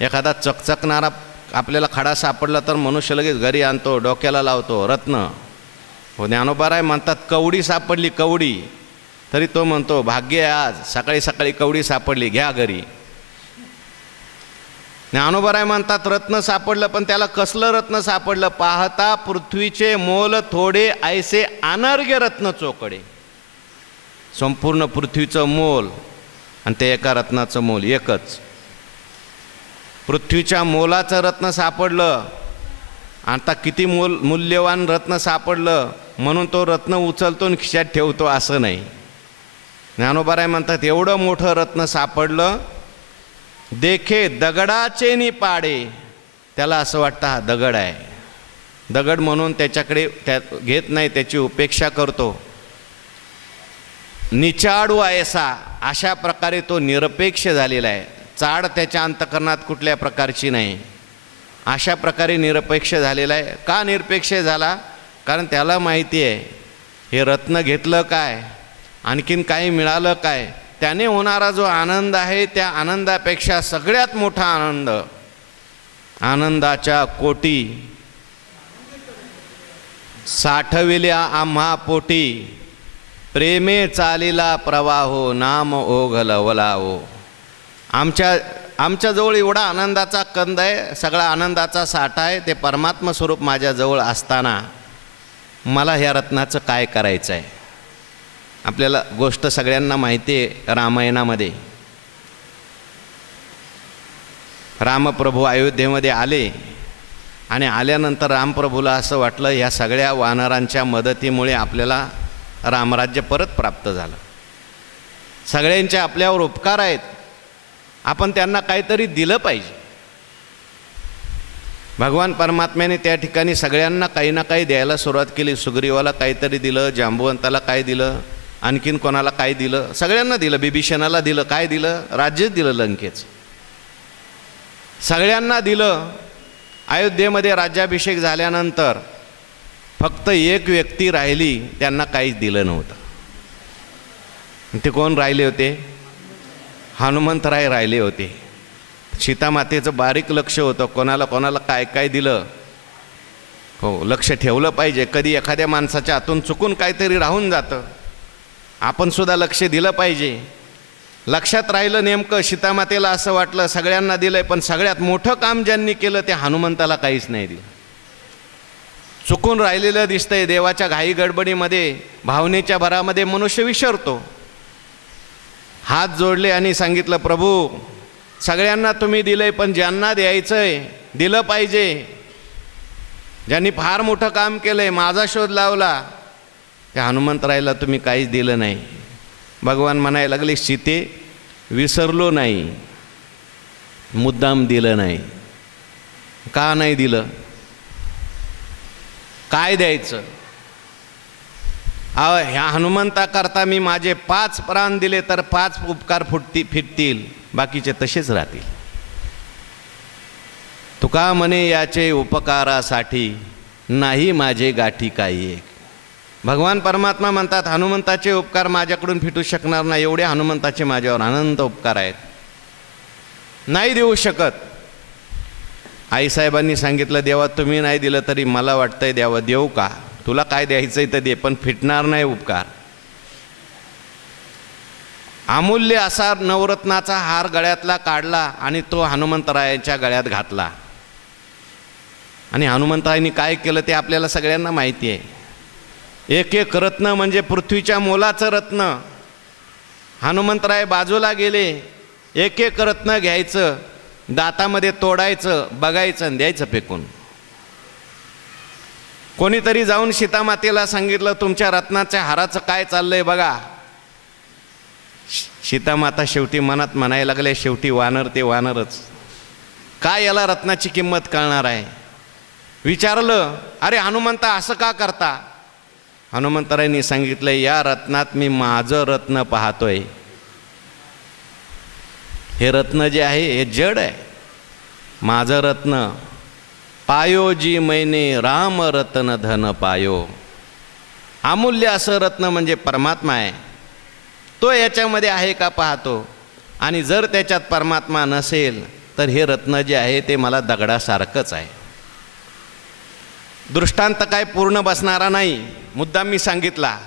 एखादा चकचकणारा आपल्याला खडा सापडला तर मनुष्य लगेच घरी आणतो, डोक्याला लावतो, रत्न. हो, ज्ञानोबाराय म्हणतात कवडी सापडली, कवडी, तरी तो म्हणतो भाग्य आहे आज, सकाळी सकाळी कवडी सापडली, घ्या घरी. ज्ञानोबाराय म्हणतात रत्न सापडलं, पण त्याला कसलं रत्न सापडलं. पाहता पृथ्वीचे मोल थोडे, ऐसे अनर्घ्य रत्न चोकडे. संपूर्ण पृथ्वीचं मोल आणि ते एका रत्नाचं मोल एकच. पृथ्वीच्या मोलाचं रत्न सापडलं. आता किती मूल्यवान रत्न सापडलं म्हणून तो रत्न उचलतो आणि खिशात ठेवतो असं नाही. ज्ञानोबाराय म्हणतात एवढं मोठं रत्न सापडलं. देखे दगडाचे नि पाडे, त्याला असं वाटतं हा दगड आहे, दगड म्हणून त्याच्याकडे घेत नाही, त्याची उपेक्षा करतो. निचाडू ऐसा, अशा प्रकारे तो निरपेक्ष झालेला आहे. चाड त्याच्या अंतःकरणात कुठल्या प्रकारची नाही. अशा प्रकारे निरपेक्ष झालेला आहे. का निरपेक्ष झाला? कारण त्याला माहिती आहे हे रत्न घेतलं काय, आणखीन काही मिळालं काय, त्याने होणारा जो आनंद आहे त्या आनंदापेक्षा सगळ्यात मोठा आनंद, आनंदाच्या कोटी साठविल्या आम्हा पोटी, प्रेमे चालिला प्रवाहो, नाम ओघल वलाओ. आमच्याजवळ एवढा आनंदाचा कंद आहे, सगळा आनंदाचा साठा आहे, ते परमात्मा स्वरूप माझ्याजवळ असताना मला ह्या रत्नाचं काय करायचं आहे. आपल्याला गोष्ट सगळ्यांना माहिती आहे, रामायणामध्ये रामप्रभू अयोध्येमध्ये आले आणि आल्यानंतर रामप्रभूला असं वाटलं ह्या सगळ्या वानरांच्या मदतीमुळे आपल्याला रामराज्य परत प्राप्त झालं. सगळ्यांचे आपल्यावर उपकार आहेत, आपण त्यांना काहीतरी दिलं पाहिजे. भगवान परमात्म्याने त्या ठिकाणी सगळ्यांना काही ना काही द्यायला सुरुवात केली. सुग्रीवाला काहीतरी दिलं, जांबुवंताला काय दिलं, आणखीन कोणाला काय दिलं, सगळ्यांना दिलं. विभीषणाला दिलं, काय दिलं? राज्यच दिलं लंकेचं. सगळ्यांना दिलं. अयोध्येमध्ये राज्याभिषेक झाल्यानंतर फक्त एक व्यक्ती राहिली, त्यांना काहीच दिलं नव्हतं. ते कोण राहिले होते? हनुमंतराय राहिले होते. सीतामातेचं बारीक लक्ष होतं, कोणाला कोणाला काय काय दिलं. हो, लक्ष ठेवलं पाहिजे. कधी एखाद्या माणसाच्या हातून चुकून काहीतरी राहून जातं, आपण सुद्धा लक्ष दिलं पाहिजे. लक्षात राहिलं नेमकं, सीतामातेला असं वाटलं सगळ्यांना दिलंय, पण सगळ्यात मोठं काम ज्यांनी केलं ते हनुमंताला काहीच नाही दिलं. चुकून राहिलेलं दिसतंय. देवाच्या घाई गडबडीमध्ये, भावनेच्या भरामध्ये मनुष्य विसरतो. हात जोडले आणि सांगितलं, प्रभू सगळ्यांना तुम्ही दिलंय, पण ज्यांना द्यायचंय दिलं पाहिजे. ज्यांनी फार मोठं काम केलंय, माझा शोध लावला, त्या हनुमंतरायला तुम्ही काहीच दिलं नाही. भगवान म्हणायला लागले, सीते विसरलो नाही, मुद्दाम दिलं नाही. का नाही दिलं? काय द्यायचं? ह्या हनुमंताकरता मी माझे 5 प्राण दिले तर 5 उपकार फिटतील, बाकीचे तसेच राहतील. तुका म्हणे याचे उपकारासाठी नाही माझे गाठी काही एक. भगवान परमात्मा म्हणतात हनुमंताचे उपकार माझ्याकडून फिटू शकणार नाही, एवढे हनुमंताचे माझ्यावर अनंत उपकार आहेत, नाही देऊ शकत. आईसाहेबांनी सांगितलं, देवा तुम्ही नाही दिलं तरी मला वाटतंय द्यावं, देऊ का? तुला काय द्यायचंय तर दे, पण फिटणार नाही उपकार. अमूल्य असा नवरत्नाचा हार गळ्यातला काढला आणि तो हनुमंतरायांच्या गळ्यात घातला. आणि हनुमंतरायांनी काय केलं ते आपल्याला सगळ्यांना माहिती आहे. एक एक रत्न म्हणजे पृथ्वीच्या मोलाचं रत्न. हनुमंतराय बाजूला गेले, एक एक रत्न घ्यायचं, दातामध्ये तोडायचं, बघायचं आणि द्यायचं फेकून. कोणीतरी जाऊन सीतामातेला सांगितलं, तुमच्या रत्नाच्या हाराचं काय चाललंय बघा. सीतामाता शेवटी मनात म्हणायला लागले, शेवटी वानर ते वानरच, काय याला रत्नाची किंमत कळणार आहे. विचारलं, अरे हनुमंता असं का करता? हनुमंतरायांनी सांगितलं, या रत्नात मी माझं रत्न पाहतोय. हे रत्न जे आहे हे जड आहे, माझं रत्न पायो जी मैने राम रत्न धन पायो. अमूल्य असं रत्न म्हणजे परमात्मा आहे, तो याच्यामध्ये आहे का पाहतो. आणि जर त्याच्यात परमात्मा नसेल तर हे रत्न जे आहे ते मला दगडासारखंच आहे. दृष्टांत काय पूर्ण बसणारा नाही, मुद्दाम मी सांगितला.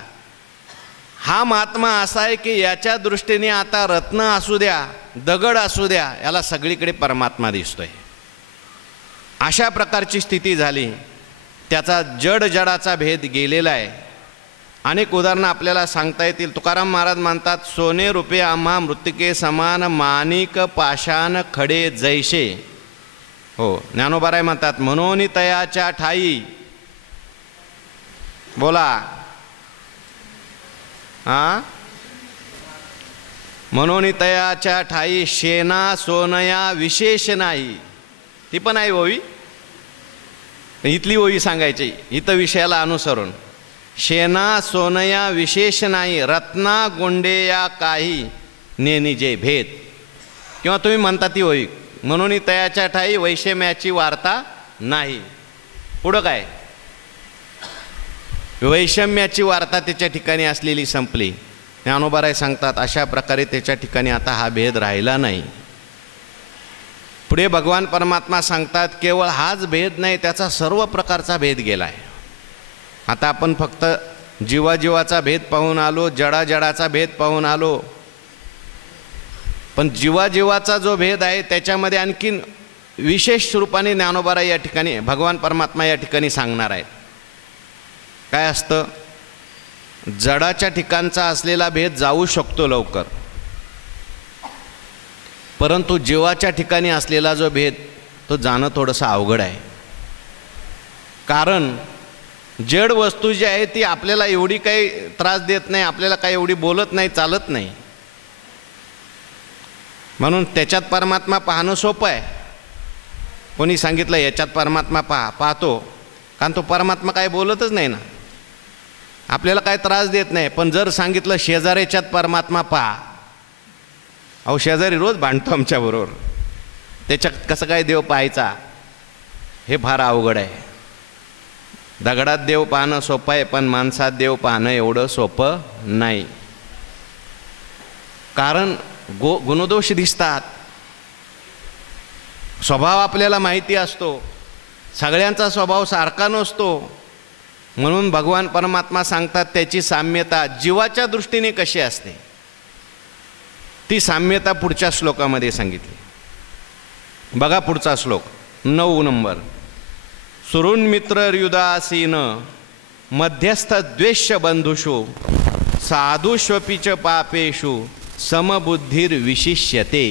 हा महात्मा असा आहे की याच्या दृष्टीने आता रत्न असू द्या, दगड असू द्या, याला सगळीकडे परमात्मा दिसतोय. अशा प्रकारची स्थिती झाली. त्याचा जड जडाचा भेद गेलेला आहे. अनेक उदाहरणं आपल्याला सांगता येतील. तुकाराम महाराज म्हणतात, सोने रुपये आम्हा मृत्तिके समान, माणिक पाषाण खडे जैसे. हो, ज्ञानोबाराय म्हणतात, मनोनी तयाच्या ठाई. बोला, हा, मनोनी तयाच्या ठाई शेना सोनया विशेष नाही. ती पण आहे ओवी, इथली ओवी सांगायची इथं विषयाला अनुसरून. शेना सोनया विशेष नाही, रत्ना गोंडेया काही नेनिजे भेद. किंवा तुम्ही म्हणता ती ओवी, म्हणून तयाच्या ठाई वैषम्याची वार्ता नाही. पुढं काय? वैषम्याची वार्ता त्याच्या ठिकाणी असलेली संपली. ज्ञानोबाराय सांगतात, अशा प्रकारे त्याच्या ठिकाणी आता हा भेद राहिला नाही. पुढे भगवान परमात्मा सांगतात, केवळ हाच भेद नाही, त्याचा सर्व प्रकारचा भेद गेला आहे. आता आपण फक्त जीवाजीवाचा भेद पाहून आलो, जडाजडाचा भेद पाहून आलो, पण जीवाजीवाचा जो भेद आहे त्याच्यामध्ये आणखीन विशेष रूपाने ज्ञानोबाराय या ठिकाणी, भगवान परमात्मा या ठिकाणी सांगणार आहेत. काय असतं? जडाच्या ठिकाणचा असलेला भेद जाऊ शकतो लवकर, परंतु जीवाच्या ठिकाणी असलेला जो भेद तो जाणं थोडंसं अवघड आहे. कारण जड वस्तू जी आहे ती आपल्याला एवढी काही त्रास देत नाही, आपल्याला काही एवढी बोलत नाही, चालत नाही. म्हणून त्याच्यात परमात्मा पाहणं सोपं आहे. कोणी सांगितलं याच्यात परमात्मा पाहतो, कारण तो परमात्मा काय बोलतच नाही ना, आपल्याला काय त्रास देत नाही. पण जर सांगितलं शेजाऱ्याच्यात परमात्मा पहा, अहो शेजारी रोज भांडतो आमच्याबरोबर, त्याच्यात कसं काय देव पाहायचा, हे फार अवघड आहे. दगडात देव पाहणं सोपं आहे, पण माणसात देव पाहणं एवढं सोपं नाही. कारण गुणदोष दिसतात, स्वभाव आपल्याला माहिती असतो, सगळ्यांचा स्वभाव सारखा नसतो. म्हणून भगवान परमात्मा सांगतात त्याची साम्यता जीवाच्या दृष्टीने कशी असते, ती साम्यता पुढच्या श्लोकामध्ये सांगितली. बघा पुढचा श्लोक 9 नंबर. सुहृन्मित्र हृदासीन मध्यस्थ द्वेष्य बंधुषु साधुष्वपि च पापेषु समबुद्धिर्विशिष्यते.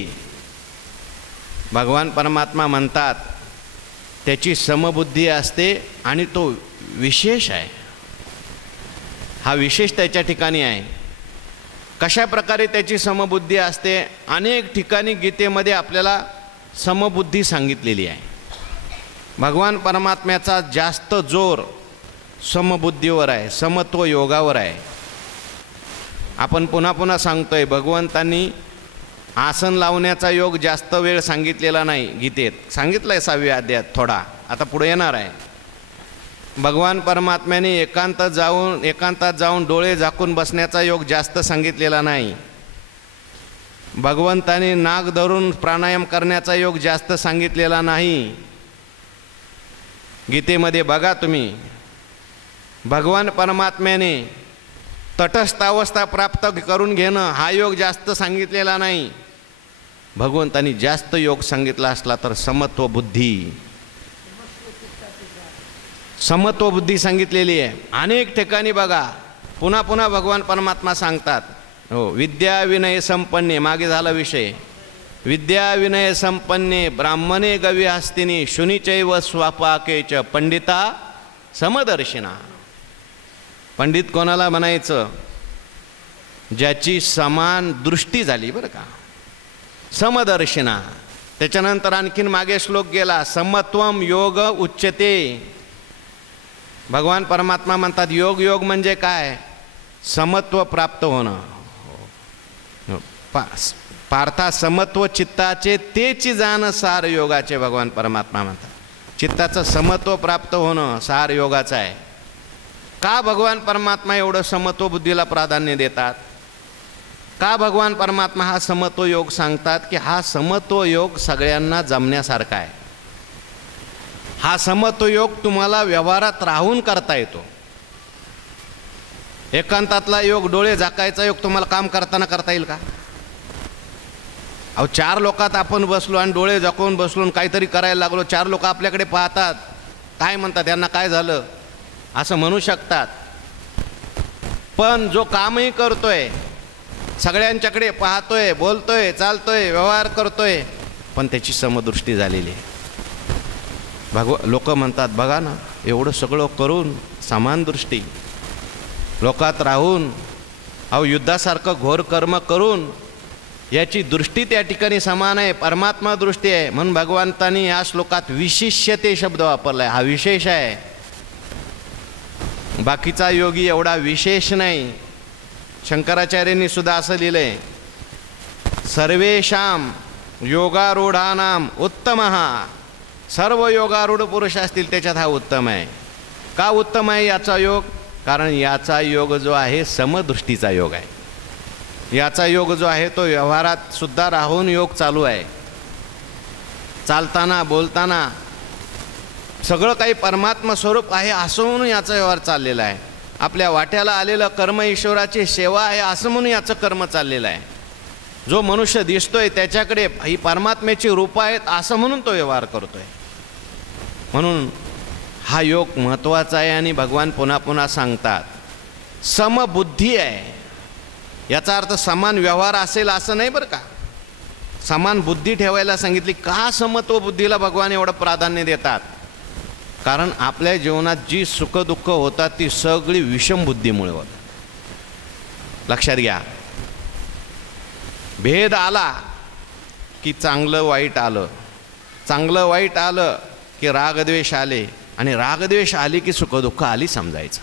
भगवान परमात्मा म्हणतात त्याची समबुद्धी असते आणि तो विशेष आहे. हा विशेष त्याच्या ठिकाणी आहे. कशा प्रकारे त्याची समबुद्धी असते, अनेक ठिकाणी गीतेमध्ये आपल्याला समबुद्धी सांगितलेली आहे. भगवान परमात्म्याचा जास्त जोर समबुद्धीवर आहे, समत्व योगावर आहे. आपण पुन्हा पुन्हा सांगतोय, भगवंतांनी आसन लावण्याचा योग जास्त वेळ सांगितलेला नाही गीतेत, सांगितलं आहे 6व्या अध्यायात थोडा, आता पुढे येणार आहे. भगवान परमात्म्याने एकांतात जाऊन डोळे झाकून बसण्याचा योग जास्त सांगितलेला नाही. भगवंताने नाक धरून प्राणायाम करण्याचा योग जास्त सांगितलेला नाही गीतेमध्ये. बघा तुम्ही, भगवान परमात्म्याने तटस्थ अवस्था प्राप्त करून घेणं हा योग जास्त सांगितलेला नाही. भगवंतानी जास्त योग सांगितला असला तर समत्व बुद्धी सांगितलेली आहे. अनेक ठिकाणी बघा पुन्हा पुन्हा भगवान परमात्मा सांगतात. हो, विद्या विनय संपन्ने, मागे झाला विषय, विद्या विनय संपन्ने ब्राह्मणे गव्यहस्तिनी शुनिचैव स्वापाकेच पंडिता समदर्शिना. पंडित कोणाला म्हणायचं, ज्याची समान दृष्टी झाली, बरं का, समदर्शिना. त्याच्यानंतर आणखीन मागे श्लोक गेला, समत्वम योग उच्यते. भगवान परमात्मा म्हणतात योग म्हणजे काय, समत्व प्राप्त होणं. पार्था समत्व चित्ताचे तेची जाण सार योगाचे. भगवान परमात्मा म्हणतात चित्ताचं समत्व प्राप्त होणं सार योगाचं आहे. का भगवान परमात्मा एवढं समत्व बुद्धीला प्राधान्य देतात, का भगवान परमात्मा हा समत्व योग सांगतात, की हा समत्व योग सगळ्यांना जमण्यासारखा आहे. हा समत्व योग तुम्हाला व्यवहारात राहून करता येतो. एकांतातला योग, डोळे झाकायचा योग तुम्हाला काम करताना करता येईल का? अहो 4 लोकात आपण बसलो आणि डोळे झाकून बसलो काहीतरी करायला लागलो, 4 लोक आपल्याकडे पाहतात, काय म्हणतात यांना काय झालं असं म्हणू शकतात. पण जो कामही करतोय, सगळ्यांच्याकडे पाहतोय, बोलतोय, चालतोय, व्यवहार करतोय, पण त्याची समदृष्टी झालेली आहे. लोक म्हणतात बघा ना, एवढं सगळं करून समान दृष्टी, लोकात राहून, अहो युद्धासारखं घोर कर्म करून याची दृष्टी त्या ठिकाणी समान आहे, परमात्मा दृष्टी आहे. म्हणून भगवंतांनी या श्लोकात विशिष्यते शब्द वापरलाय. हा विशेष आहे, बाकीचा योगी एवढा विशेष नाही. शंकराचार्यांनी सुद्धा असं लिहिलंय, सर्वेषाम योगारूढानाम उत्तमः. सर्व योगारूढ पुरुष असतील त्याच्यात हा उत्तम आहे. का उत्तम आहे याचा योग? कारण याचा योग जो आहे समदृष्टीचा योग आहे. याचा योग जो आहे तो व्यवहारात सुद्धा राहून योग चालू आहे. चालताना बोलताना सगळं काही परमात्मा स्वरूप आहे असं म्हणून याचा व्यवहार चाललेला आहे. आपल्या वाट्याला आलेलं कर्म ईश्वराची सेवा आहे असं म्हणून याचं कर्म चाललेलं आहे. जो मनुष्य दिसतोय त्याच्याकडे ही परमात्म्याची रूपं आहेत असं म्हणून तो व्यवहार करतोय. म्हणून हा योग महत्त्वाचा आहे. आणि भगवान पुन्हा पुन्हा सांगतात समबुद्धी आहे. याचा अर्थ समान व्यवहार असेल असं नाही बरं का. समान बुद्धी ठेवायला सांगितली. का समत्व बुद्धीला भगवान एवढं प्राधान्य देतात? कारण आपल्या जीवनात जी सुखदुःख होतात ती सगळी विषम बुद्धीमुळे होतात. लक्षात घ्या. भेद आला की चांगलं वाईट आलं, चांगलं वाईट आलं की रागद्वेष आले, आणि रागद्वेष आली की सुखदुःख आली समजायचं.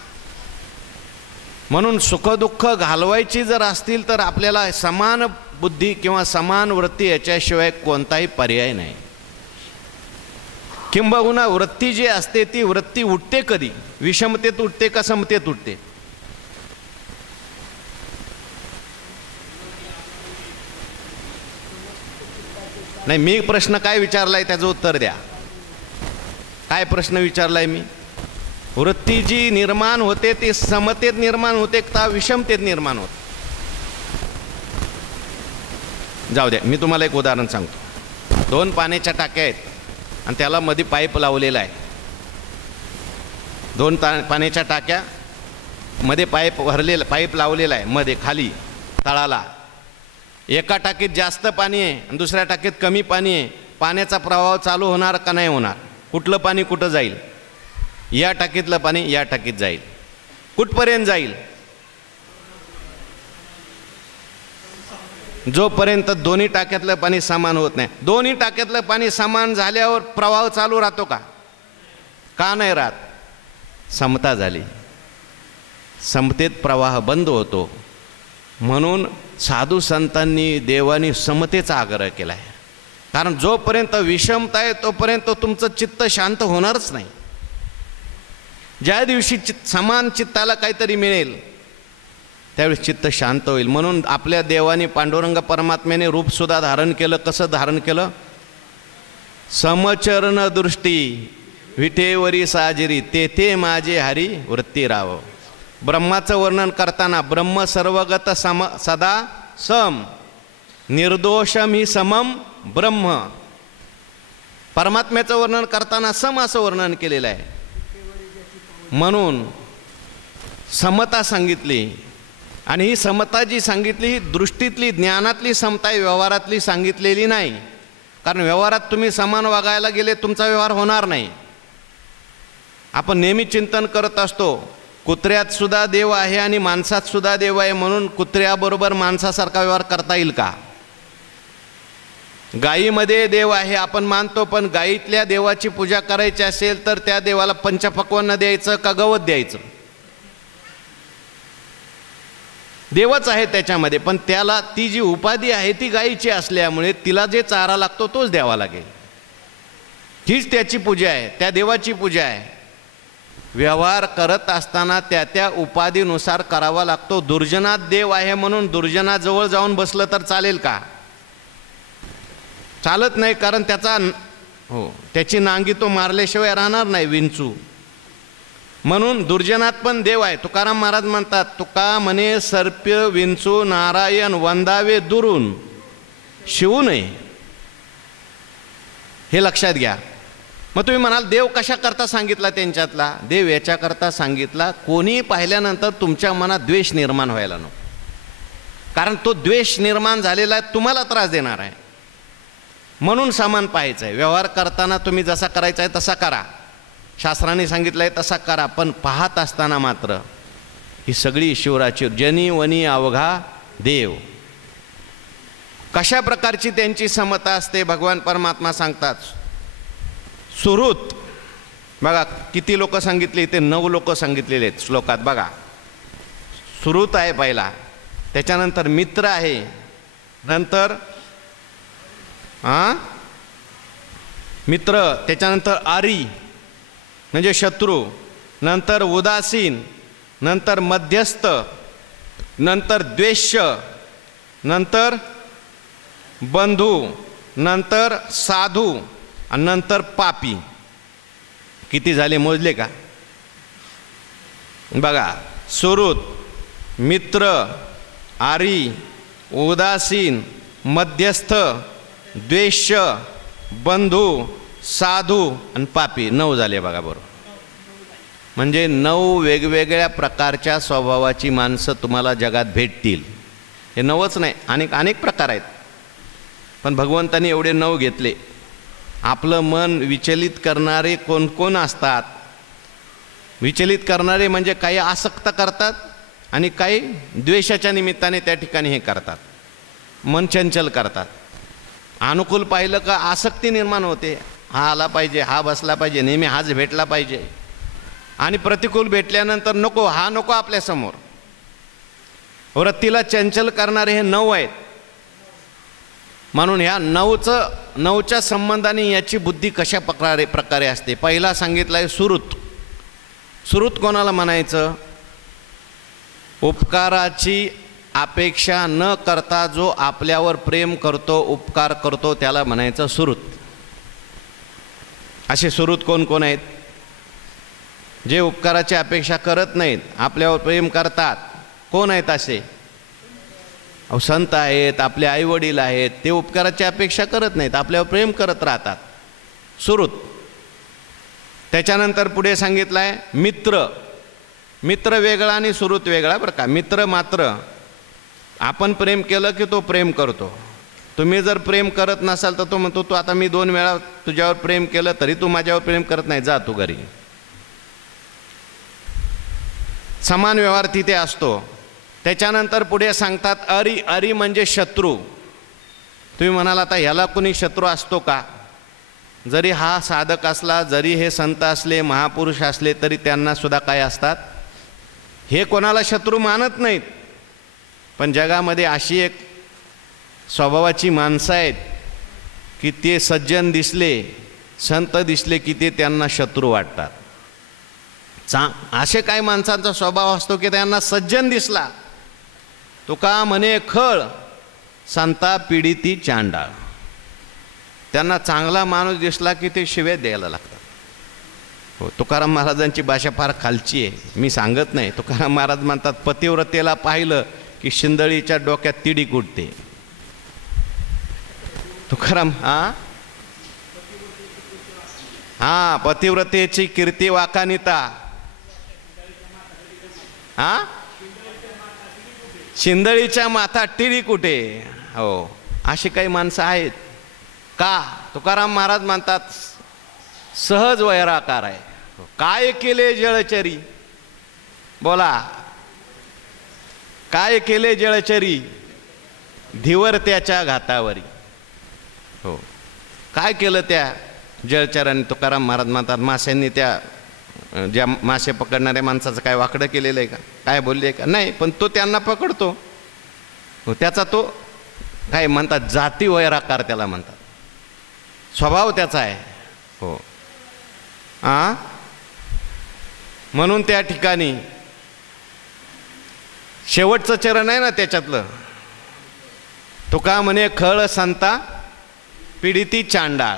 म्हणून सुखदुःख घालवायची जर असतील तर आपल्याला समान बुद्धी किंवा समान वृत्ती याच्याशिवाय कोणताही पर्याय नाही. किंबहुना वृत्ती जी असते ती वृत्ती उठते कधी? विषमतेत उठते का समतेत उठते? नाही, मी प्रश्न काय विचारलाय त्याचं उत्तर द्या. काय प्रश्न विचारलाय मी? वृत्ती जी निर्माण होते ती समतेत निर्माण होते का विषमतेत निर्माण होते? जाऊ द्या, मी तुम्हाला एक उदाहरण सांगतो. 2 पाण्याच्या टाक्या आहेत आणि त्याला मध्ये पाईप लावलेला आहे. 2 पाण्याच्या टाक्या मध्ये पाईप लावलेला आहे मध्ये खाली तळाला. एका टाकीत जास्त पाणी आहे आणि दुसऱ्या टाकीत कमी पाणी आहे. पाण्याचा प्रवाह चालू होणार का नाही होणार? कुठलं पाणी कुठं जाईल? या टाकीतलं पाणी या टाकीत जाईल. कुठपर्यंत जाईल? जोपर्यंत दोन्ही टाक्यातलं पाणी समान होत नाही. दोन्ही टाक्यातलं पाणी समान झाल्यावर प्रवाह चालू राहतो का? का नाही राहत? समता झाली, समतेत प्रवाह बंद होतो. म्हणून साधू संतांनी देवानी समतेचा आग्रह केला आहे. कारण जोपर्यंत विषमता आहे तोपर्यंत तुमचं चित्त शांत होणारच नाही. ज्या दिवशी समान चित्ताला काहीतरी मिळेल त्यावेळेस चित्त शांत होईल. म्हणून आपल्या देवाने पांडुरंग परमात्म्याने रूपसुद्धा धारण केलं. कसं धारण केलं? समचरण दृष्टी विठेवरी साजिरी तेथे माझे हरी वृत्ती राव. ब्रह्माचं वर्णन करताना ब्रह्म सर्वगत सम सदा सम निर्दोषम ही समम ब्रह्म. परमात्म्याचं वर्णन करताना सम असं वर्णन केलेलं आहे. म्हणून समता सांगितली. आणि ही समता जी सांगितली ही दृष्टीतली ज्ञानातली समता आहे, व्यवहारातली सांगितलेली नाही. कारण व्यवहारात तुम्ही समान वागायला गेले तुमचा व्यवहार होणार नाही. आपण नेहमी चिंतन करत असतो कुत्र्यात सुद्धा देव आहे आणि माणसात सुद्धा देव आहे, म्हणून कुत्र्याबरोबर माणसासारखा व्यवहार करता येईल का? गायीमध्ये देव आहे आपण मानतो, पण गायीतल्या देवाची पूजा करायची असेल तर त्या देवाला पंचपक्वान्न द्यायचं का गवत द्यायचं? देवच आहे त्याच्यामध्ये, पण त्याला ती जी उपाधी आहे ती गायीची असल्यामुळे तिला जे चारा लागतो तोच द्यावा लागेल. हीच त्याची पूजा आहे, त्या देवाची पूजा आहे. व्यवहार करत असताना त्या त्या उपाधीनुसार करावा लागतो. दुर्जनात देव आहे म्हणून दुर्जनाजवळ जाऊन बसलं तर चालेल का? चालत नाही. कारण त्याची नांगी तो मारल्याशिवाय राहणार नाही, विंचू. म्हणून दुर्जनात पण देव आहे. तुकाराम महाराज म्हणतात, तुका म्हणे सर्प्य विंचू नारायण वंदावे दुरून शिवू नये. हे लक्षात घ्या. मग तुम्ही म्हणाल देव कशा करता सांगितला त्यांच्यातला? देव याच्याकरता सांगितला कोणी पाहिल्यानंतर तुमच्या मनात द्वेष निर्माण व्हायला नको. कारण तो द्वेष निर्माण झालेला आहे, तुम्हाला त्रास देणार आहे. म्हणून समान पाहायचं आहे. व्यवहार करताना तुम्ही जसा करायचा आहे तसा करा, शास्त्राने सांगितलं आहे तसा करा, पण पाहत असताना मात्र ही सगळी ईश्वराची जनी वनी अवघा देव. कशा प्रकारची त्यांची समता असते भगवान परमात्मा सांगतात. सुहृत बघा किती लोक सांगितले इथे? 9 लोक सांगितलेले आहेत श्लोकात. बघा, सुहृत आहे पहिला, त्याच्यानंतर मित्र आहे, नंतर मित्र, त्याच्यानंतर आरी म्हणजे शत्रू, नंतर उदासीन, नंतर मध्यस्थ, नंतर द्वेष्य, नंतर बंधू, नंतर साधू आणि नंतर पापी. किती झाले मोजले का? बघा, सुहृत, मित्र, आरी, उदासीन, मध्यस्थ, द्वेष्य, बंधू, साधू आणि पापी. 9 झाले बघा बरोबर. म्हणजे 9 वेगवेगळ्या प्रकारच्या स्वभावाची माणसं तुम्हाला जगात भेटतील. हे 9च नाही, अनेक प्रकार आहेत, पण भगवंतांनी एवढे 9 घेतले. आपलं मन विचलित करणारे कोण कोण असतात? विचलित करणारे म्हणजे काही आसक्त करतात आणि काही द्वेषाच्या निमित्ताने त्या ठिकाणी हे करतात, मन चंचल करतात. अनुकूल पाहिलं का आसक्ती निर्माण होते, हा आला पाहिजे, हा बसला पाहिजे, नेहमी हाच भेटला पाहिजे. आणि प्रतिकूल भेटल्यानंतर नको, हा नको आपल्यासमोर. वृत्तीला चंचल करणारे हे 9 आहेत. म्हणून ह्या 9च्या संबंधाने याची बुद्धी कशा प्रकारे असते. पहिला सांगितलं आहे सुहृत. सुहृत कोणाला म्हणायचं? उपकाराची अपेक्षा न करता जो आपल्यावर प्रेम करतो, उपकार करतो, त्याला म्हणायचं सुहृत. असे सुहृत कोण कोण आहेत? जे उपकाराची अपेक्षा करत नाहीत, आपल्यावर प्रेम करतात. कोण आहेत असे? संत आहेत, आपले आईवडील आहेत, ते उपकाराची अपेक्षा करत नाहीत, आपल्यावर प्रेम करत राहतात. सुहृत. त्याच्यानंतर पुढे सांगितलं आहे मित्र. मित्र वेगळा आणि सुहृत वेगळा बरं का. मित्र मात्र आपण प्रेम केलं की तो प्रेम करतो. तुम्ही जर प्रेम करत नसाल तर तो म्हणतो तू आता मी 2 वेळा तुझ्यावर प्रेम केलं तरी तू माझ्यावर प्रेम करत नाही, जा तू घरी. समान व्यवहार तिथे असतो. त्याच्यानंतर पुढे सांगतात अरी. अरी म्हणजे शत्रू. तुम्ही म्हणाल आता ह्याला कोणी शत्रू असतो का? जरी हा साधक असला, जरी हे संत असले, महापुरुष असले, तरी त्यांना सुद्धा काय असतात? हे कोणाला शत्रू मानत नाहीत. पण जगामध्ये अशी एक स्वभावाची माणसं आहेत की ते सज्जन दिसले, संत दिसले की ते त्यांना शत्रू वाटतात. असे काही माणसांचा स्वभाव असतो की त्यांना सज्जन दिसला, तुका म्हणे खळ, संता पीडिती चांडाळ. त्यांना चांगला माणूस दिसला की ते शिव्या द्यायला लागतात. हो, तुकाराम महाराजांची भाषा फार खालची आहे, मी सांगत नाही. तुकाराम महाराज म्हणतात पतिव्रतेला पाहिलं की शिंदळीच्या डोक्यात तिडी कुटते. तुकाराम हा पतिव्रतेची कीर्ती वाकानिता. शिंदळीच्या माथा टिळी कुठे. हो, अशी काही माणसं आहेत का? तुकाराम महाराज म्हणतात सहज वैराकार आहे. काय केले जळचरी. बोला, काय केले जळचरी धीवर त्याच्या घातावरी. हो, काय केलं त्या जळचरांनी? तुकाराम महाराज म्हणतात माश्यांनी त्या ज्या मासे पकडणाऱ्या माणसाचं काय वाकडं केलेलं आहे का? काय बोलले का? नाही, पण तो त्यांना पकडतो. हो, त्याचा तो काय म्हणतात जाती वैराकार त्याला म्हणतात, स्वभाव त्याचा आहे. हो, म्हणून त्या ठिकाणी शेवटचं चरण आहे ना त्याच्यातलं, तुका म्हणे खळ संता पीडिती चांडाळ.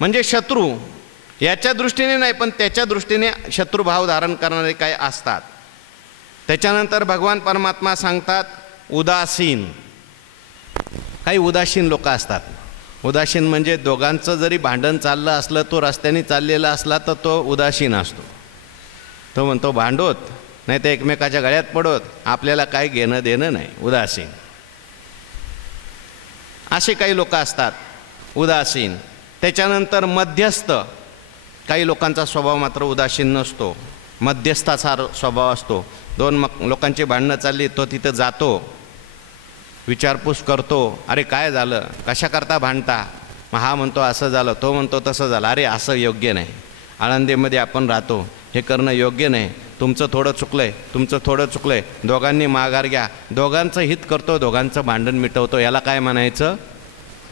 म्हणजे शत्रू याच्या दृष्टीने नाही, पण त्याच्या दृष्टीने शत्रुभाव धारण करणारे काही असतात. त्याच्यानंतर भगवान परमात्मा सांगतात उदासीन. काही उदासीन लोक असतात. उदासीन म्हणजे दोघांचं जरी भांडण चाललं असलं, तो रस्त्याने चाललेला असला तर तो उदासीन असतो. तो म्हणतो भांडोत, नाही तर एकमेकाच्या गळ्यात पडोत, आपल्याला काय घेणं देणं नाही. उदासीन. असे काही लोक असतात उदासीन. त्याच्यानंतर मध्यस्थ. काही लोकांचा स्वभाव मात्र उदासीन नसतो, मध्यस्थाचा स्वभाव असतो. 2 लोकांची भांडणं चालली, तो तिथं जातो, विचारपूस करतो, अरे काय झालं, कशाकरता भांडता? मग हा म्हणतो असं झालं, तो म्हणतो तसं झालं. अरे असं योग्य नाही, आळंदीमध्ये आपण राहतो, हे करणं योग्य नाही, तुमचं थोडं चुकलं आहे, तुमचं थोडं चुकलं आहे, दोघांनी माघार घ्या. दोघांचं हित करतो, दोघांचं भांडण मिटवतो. याला काय म्हणायचं?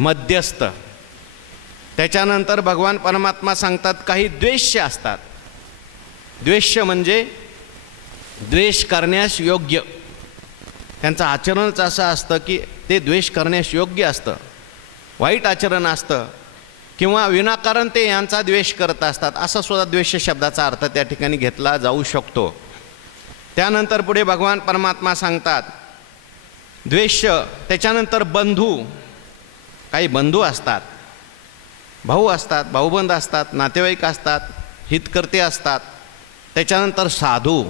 मध्यस्थ. त्याच्यानंतर भगवान परमात्मा सांगतात काही द्वेष्य असतात. द्वेष्य म्हणजे द्वेष करण्यास योग्य. त्यांचं आचरणच असं असतं की ते द्वेष करण्यास योग्य असतं, वाईट आचरण असतं, किंवा विनाकारण ते यांचा द्वेष करत असतात. असा सुद्धा द्वेष शब्दाचा अर्थ त्या ठिकाणी घेतला जाऊ शकतो. त्यानंतर पुढे भगवान परमात्मा सांगतात द्वेष्य. त्याच्यानंतर बंधू. काही बंधू असतात, भाऊ असतात, भाऊबंद असतात, नातेवाईक असतात, हितकर्ते असतात. त्याच्यानंतर साधू,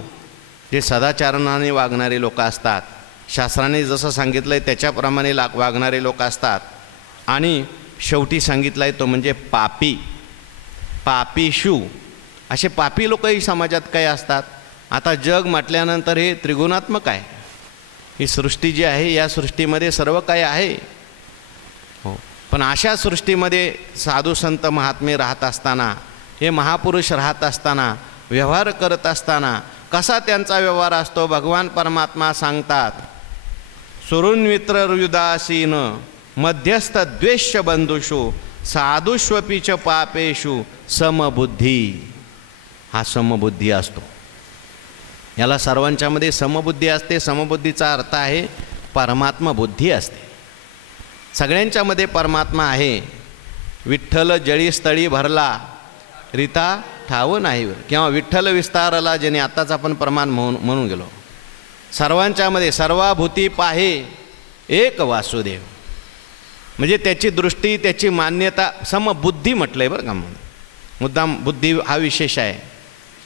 जे सदाचरणाने वागणारे लोक असतात, शास्त्राने जसं सांगितलं आहे त्याच्याप्रमाणे वागणारे लोक असतात. आणि शेवटी सांगितलं आहे तो म्हणजे पापी, पापीशू. असे पापी लोकही समाजात काही असतात. आता जग म्हटल्यानंतर हे त्रिगुणात्मक आहे. ही सृष्टी जी आहे या सृष्टीमध्ये सर्व काही आहे. हो, पण अशा सृष्टीमध्ये साधू संत महात्मे राहत असताना, हे महापुरुष राहत असताना, व्यवहार करत असताना कसा त्यांचा व्यवहार असतो भगवान परमात्मा सांगतात. सुरुन्वित्र हृदासीन मध्यस्थ द्वेष्य बंधुषु साधुष्वपीच पापेषु समबुद्धी. हा समबुद्धी असतो. याला सर्वांच्यामध्ये समबुद्धी असते. समबुद्धीचा अर्थ आहे परमात्मा बुद्धी असते. सगळ्यांच्यामध्ये परमात्मा आहे. विठ्ठल जळी स्थळी भरला रीता ठाव नाही, किंवा विठ्ठल विस्तारला ज्याने आत्ताच आपण प्रमाण म्हणून गेलो. सर्वांच्यामध्ये सर्वाभूती पाहे एक वासुदेव. म्हणजे त्याची दृष्टी, त्याची मान्यता समबुद्धी म्हटलं आहे बरं का. मुद्दाम बुद्धी हा विशेष आहे.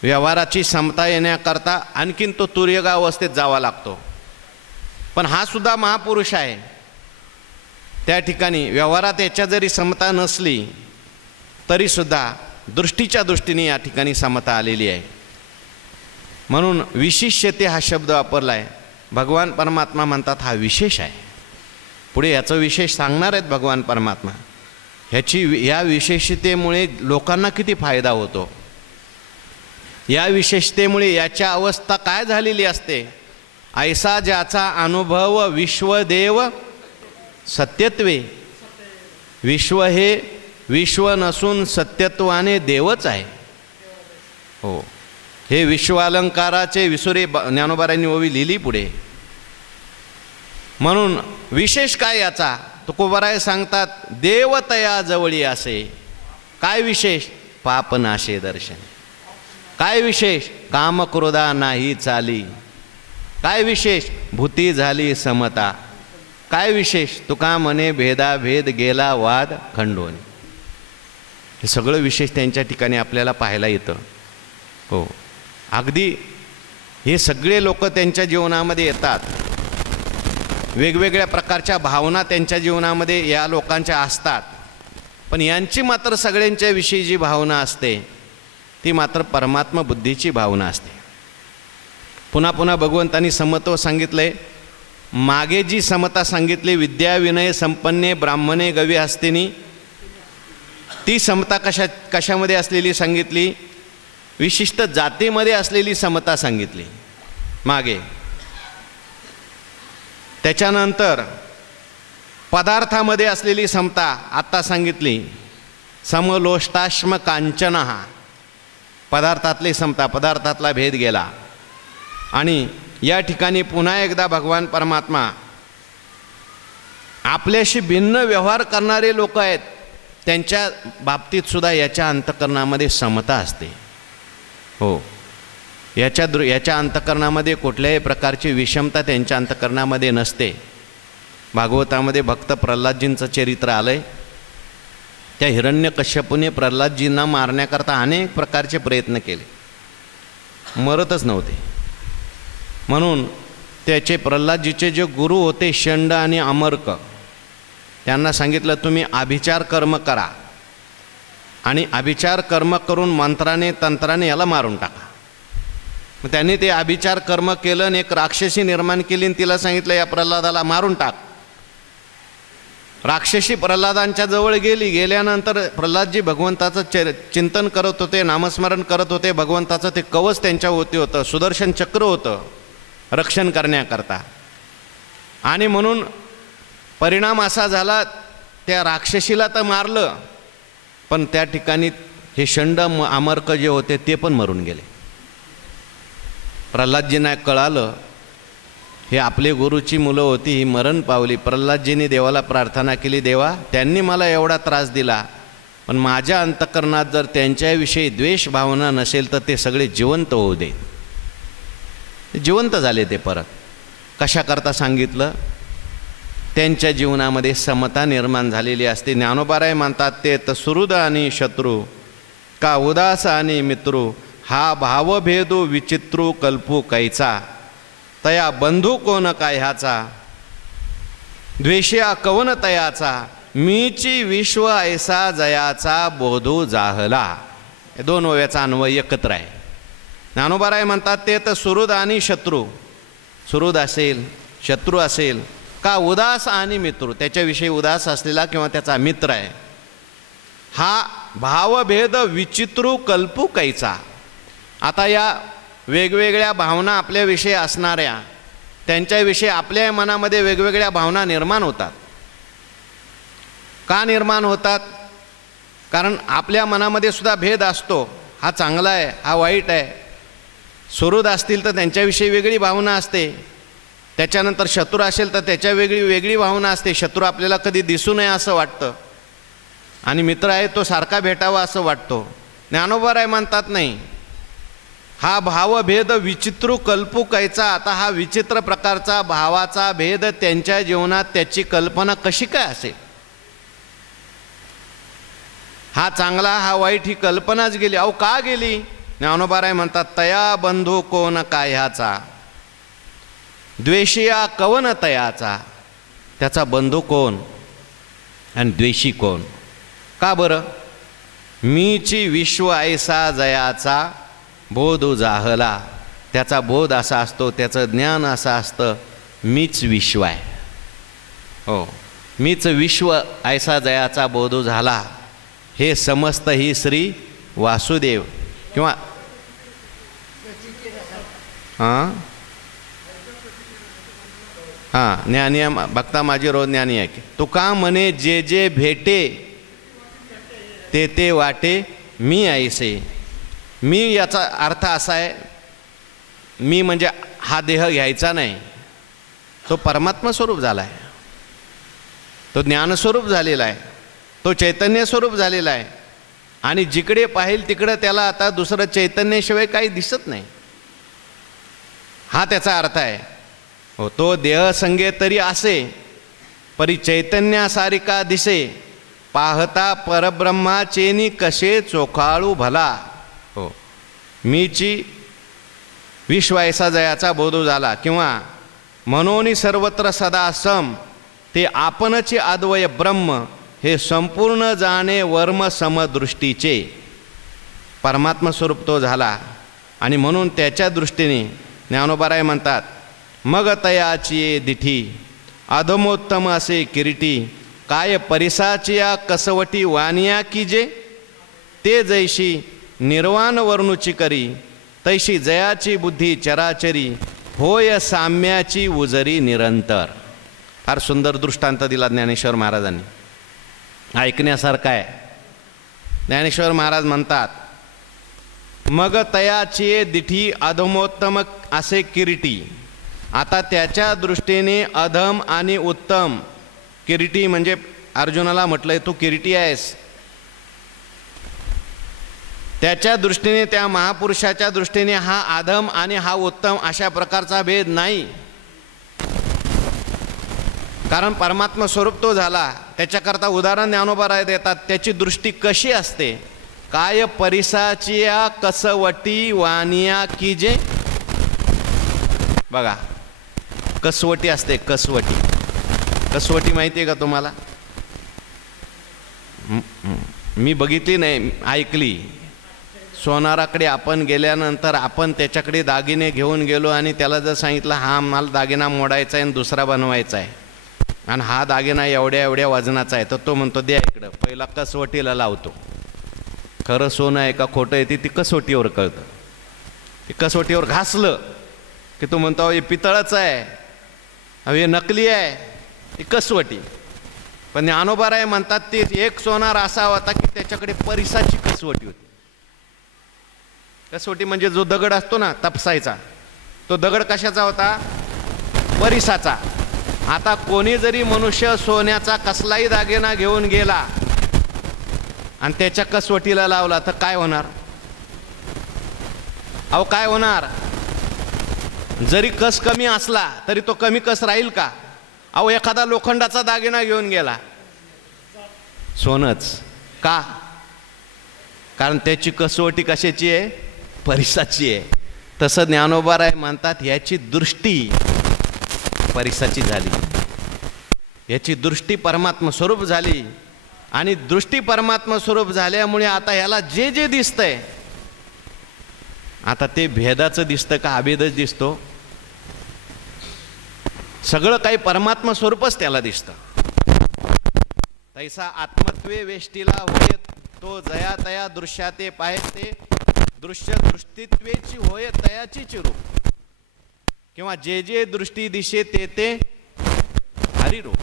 व्यवहाराची समता येण्याकरता आणखीन तो तुर्यगा अवस्थेत जावा लागतो. पण हा सुद्धा महापुरुष आहे. त्या ठिकाणी व्यवहारात याच्या जरी समता नसली तरीसुद्धा दृष्टीच्या दृष्टीने या ठिकाणी समता आलेली आहे. म्हणून विशिष्यते हा शब्द वापरला आहे. भगवान परमात्मा म्हणतात हा विशेष आहे. पुढे याचं विशेष सांगणार आहेत भगवान परमात्मा. या विशेषतेमुळे लोकांना किती फायदा होतो. या विशेषतेमुळे याच्या अवस्था काय झालेली असते. ऐसा ज्याचा अनुभव विश्वदेव सत्यत्वे. विश्व हे विश्व नसून सत्यत्वाने देवच आहे. हो, हे विश्वालंकाराचे विसुरे ज्ञानोबारांनी ओवी लिहिली पुढे. म्हणून विशेष काय याचा, तुकोबाराय सांगतात देवतया जवळी असे. काय विशेष, पापनाशे दर्शन. काय विशेष, कामक्रोधा नाही चाली. काय विशेष, भूती झाली समता. काय विशेष, तुका म्हणे भेदाभेद गेला वाद खंडोन. हे सगळं विशेष त्यांच्या ठिकाणी आपल्याला पाहायला येतं. हो, अगदी हे सगळे लोक त्यांच्या जीवनामध्ये येतात. वेगवेगळ्या प्रकारच्या भावना त्यांच्या जीवनामध्ये या लोकांच्या असतात. पण यांची मात्र सगळ्यांच्या विषयी जी भावना असते ती मात्र परमात्मा बुद्धीची भावना असते. पुन्हा पुन्हा भगवंतांनी समत्व सांगितलंय. मागे जी समता सांगितली, विद्या विनय संपन्ने ब्राह्मणे गवी हस्तिनी, ती समता कशामध्ये असलेली सांगितली, विशिष्ट जातीमध्ये असलेली समता सांगितली मागे. त्याच्यानंतर पदार्थामध्ये असलेली समता आत्ता सांगितली. समलोष्टाश्म कांचन, हा पदार्थातली समता, पदार्थातला भेद गेला. आणि या ठिकाणी पुन्हा एकदा भगवान परमात्मा आपल्याशी भिन्न व्यवहार करणारे लोक आहेत त्यांच्या बाबतीत सुद्धा याच्या अंतःकरणामध्ये समता असते. हो, याच्या अंतःकरणामध्ये कुठल्याही प्रकारची विषमता त्यांच्या अंतःकरणामध्ये नसते. भागवतामध्ये भक्त प्रल्हादजींचं चरित्र आलं आहे. त्या हिरण्यकश्यपूने प्रल्हादजींना मारण्याकरता अनेक प्रकारचे प्रयत्न केले, मरतच नव्हते. म्हणून त्याचे प्रल्हादजीचे जे गुरु होते षंड आणि अमर्क, त्यांना सांगितलं तुम्ही आभिचार कर्म करा आणि आभिचार कर्म करून मंत्राने तंत्राने याला मारून टाका. मग त्यांनी ते आभिचार कर्म केलं आणि एक राक्षसी निर्माण केली आणि तिला सांगितलं या प्रल्हादाला मारून टाक. राक्षसी प्रल्हादांच्या जवळ गेली. गेल्यानंतर प्रल्हादजी भगवंताचं चिंतन करत होते, नामस्मरण करत होते. भगवंताचं ते कवच त्यांच्या होती होतं, सुदर्शन चक्र होतं रक्षण करण्याकरता. आणि म्हणून परिणाम असा झाला, त्या राक्षसीला तर मारलं, पण त्या ठिकाणी हे षंड अमर्क जे होते ते पण मरून गेले. प्रल्हादजींना कळालं हे आपले गुरुची मुलं होती, ही मरण पावली. प्रल्हादजींनी देवाला प्रार्थना केली, देवा त्यांनी मला एवढा त्रास दिला, पण माझ्या अंतःकरणात जर त्यांच्याविषयी द्वेष भावना नसेल तर ते सगळे जिवंत होऊ दे. जिवंत झाले ते परत. कशाकरता सांगितलं, त्यांच्या जीवनामध्ये समता निर्माण झालेली असते. ज्ञानोबाराय म्हणतात ते तर सुहृद आणि शत्रू का उदास आणि मित्रू हा भावभेदू विचित्रू कल्पू कैचा, तया बंधू कोण काय ह्याचा, द्वेष्या कवन तयाचा, मीची विश्व ऐसा जयाचा बोधू जाहला. हे दोन ओव्याचा अन्वय एकत्र आहे. ज्ञानोबाराय म्हणतात ते तर सुहृद आणि शत्रू, सुहृद असेल शत्रू असेल का उदास आणि मित्र, त्याच्याविषयी उदास असलेला किंवा त्याचा मित्र आहे. हा भावभेद विचित्रू कल्पू कैचा. आता या वेगवेगळ्या भावना आपल्याविषयी असणाऱ्या, त्यांच्याविषयी आपल्या मनामध्ये वेगवेगळ्या भावना निर्माण होतात. का निर्माण होतात? कारण आपल्या मनामध्ये सुद्धा भेद असतो. हा चांगला आहे, हा वाईट आहे. सुहृद असतील तर त्यांच्याविषयी वेगळी भावना असते, त्याच्यानंतर शत्रू असेल तर त्याच्या वेगळी भावना असते. शत्रू आपल्याला कधी दिसू नये असं वाटतं आणि मित्र आहे तो सारखा भेटावा असं वाटतो. ज्ञानोबाराय म्हणतात नाही, हा भावभेद विचित्रू कल्पू कैचा. आता हा विचित्र प्रकारचा भावाचा भेद त्यांच्या जीवनात त्याची कल्पना कशी काय असेल? हा चांगला हा वाईट ही कल्पनाच गेली. अहो का गेली? ज्ञानोबाराय म्हणतात तया बंधू कोण काय ह्याचा, द्वेषिया कवन तयाचा. त्याचा बंधू कोण आणि द्वेषी कोण? का बरं? मीची विश्व ऐसा जयाचा बोध जाहला. त्याचा बोध असा असतो, त्याचं ज्ञान असं असतं, मीच विश्व आहे. हो, मीच विश्व ऐसा जयाचा बोध झाला. हे समस्त ही श्री वासुदेव किंवा ज्ञानी भक्ता माझी रोज ज्ञानी आहे. तुका म्हणे जे जे भेटे ते ते वाटे मी ऐसे. मी याचा अर्थ असा आहे, मी म्हणजे हा देह घ्यायचा नाही, तो परमात्मा स्वरूप झाला आहे, तो ज्ञानस्वरूप झालेला आहे, तो चैतन्य स्वरूप झालेला आहे. आणि जिकडे पाहिल तिकडं त्याला आता दुसरं चैतन्याशिवाय काही दिसत नाही. हा त्याचा अर्थ आहे. हो, तो देह संगे तरी असे परी चैतन्यासारिका दिसे, पाहता परब्रह्माचेनी कसे चोखाळू भला. हो, मीची विश्व ऐसा जयाचा बोध झाला. किंवा मनोनी सर्वत्र सदा सम, ते आपणचे अद्वय ब्रह्म, हे संपूर्ण जाणे वर्म समदृष्टीचे. परमात्मा स्वरूप तो झाला आणि म्हणून त्याच्या दृष्टीने ज्ञानोबाराय म्हणतात मग तयाची दिठी, अधमोत्तम असे किरीटी, काय परिसाची या कसवटी वानिया कीजे, ते जैशी निर्वाण वर्णुची करी, तैशी जयाची बुद्धी चराचरी, होय साम्याची उजरी निरंतर. फार सुंदर दृष्टांत दिला ज्ञानेश्वर महाराजांनी, ऐकण्यासारखा आहे. ज्ञानेश्वर महाराज म्हणतात मग तयाची दिठी अधमोत्तम असे किरीटी. आता त्याच्या दृष्टीने अधम आणि उत्तम, किरीटी म्हणजे अर्जुनाला म्हटलंय तू किरीटी आहेस, त्याच्या दृष्टीने त्या महापुरुषाच्या दृष्टीने हा अधम आणि हा उत्तम अशा प्रकारचा भेद नाही. कारण परमात्मा स्वरूप तो झाला. त्याच्याकरता उदाहरण ज्ञानोबाराय देतात. त्याची दृष्टी कशी असते? काय परिसाची या कसवटी वानिया कीजे. बघा, कसवटी असते, कसवटी. कसवटी माहिती आहे का तुम्हाला? मी बघितली नाही, ऐकली. सोनाराकडे आपण गेल्यानंतर आपण त्याच्याकडे दागिने घेऊन गेलो आणि त्याला जर सांगितलं हा मला दागिना मोडायचा आहे आणि दुसरा बनवायचा आहे आणि हा दागिना एवढ्या एवढ्या वजनाचा आहे, तर तो म्हणतो द्या इकडं, पहिला कसवटीला लावतो. खरं सोनं आहे का खोटं आहे ती कसवटीवर कळतं. ते कसवटीवर घासलं की तो म्हणतो हे पितळाचं आहे, हे नकली आहे, ही कसवटी. पण ज्ञानोबाराय म्हणतात ते एक सोनार असा होता की त्याच्याकडे परिसाची कसवटी होती. कसवटी म्हणजे जो दगड असतो ना तपसायचा, तो दगड कशाचा होता? परिसाचा. आता कोणी जरी मनुष्य सोन्याचा कसलाही दागिना घेऊन गेला आणि त्याच्या कसवटीला लावला तर काय होणार? अहो काय होणार? जरी कस कमी असला तरी तो कमी कस राहील का? अहो एखादा लोखंडाचा दागिना घेऊन गेला, सोनच का? कारण त्याची कसवटी कशाची आहे? परिसाची आहे. तसं ज्ञानोबाराय म्हणतात याची दृष्टी परिसाची झाली, याची दृष्टी परमात्मा स्वरूप झाली. आणि दृष्टी परमात्मा स्वरूप झाल्यामुळे आता ह्याला जे जे दिसतंय आता ते भेदाचं दिसतं का अभेदच दिसतो? सगळं काही परमात्मा स्वरूपच त्याला दिसतं. तैसा आत्मत्वे वेष्टीला होय तो जया तया दृश्याते पाहते दृश्य दृष्टित्वेची होय तयाची चिरूप, किंवा जे जे दृष्टी दिशे ते ते हरिरूप.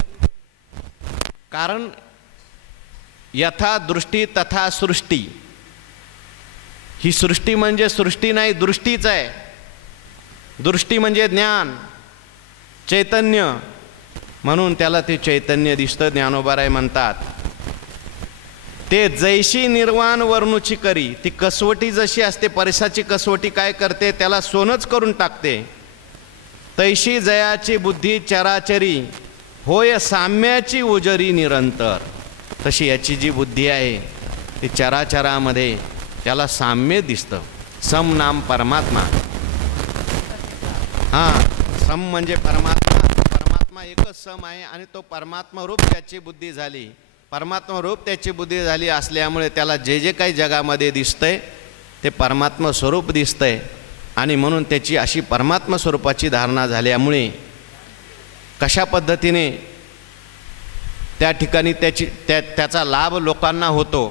कारण यथा दृष्टी तथा सृष्टी, ही सृष्टी म्हणजे सृष्टी नाही, दृष्टीच आहे. दृष्टी म्हणजे ज्ञान चैतन्य, म्हणून त्याला ते चैतन्य दिसतं. ज्ञानोबाराय म्हणतात ते जैशी निर्वाण वर्णूची करी, ती कसवटी जशी असते, परिसाची कसवटी काय करते, त्याला सोनच करून टाकते. तैशी जयाची बुद्धी चराचरी होय साम्याची उजरी निरंतर. तशी याची जी बुद्धी आहे ती चराचरामध्ये त्याला साम्य दिसतं. सम नाम परमात्मा. सम म्हणजे परमात्मा, परमात्मा एकच सम आहे आणि तो परमात्मा रूप त्याची बुद्धी झाली. परमात्मा रूप त्याची बुद्धी झाली असल्यामुळे त्याला जे जे काही जगामध्ये दिसतंय ते परमात्मा स्वरूप दिसतंय. आणि म्हणून त्याची अशी परमात्मा स्वरूपाची धारणा झाल्यामुळे कशा पद्धतीने त्या ठिकाणी त्याचा लाभ लोकांना होतो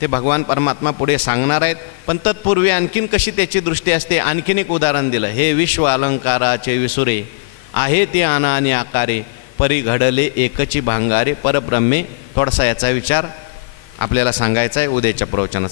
ते भगवान परमात्मा पुढे सांगणार आहेत. पण तत्पूर्वी आणखीन कशी त्याची दृष्टी असते आणखीन एक उदाहरण दिलं. हे विश्व अलंकाराचे विसुरे आहे ते आना आणि आकारे परी घडले एकची भांगारे परब्रह्मे. थोडासा याचा विचार आपल्याला सांगायचा आहे उद्याच्या प्रवचनात.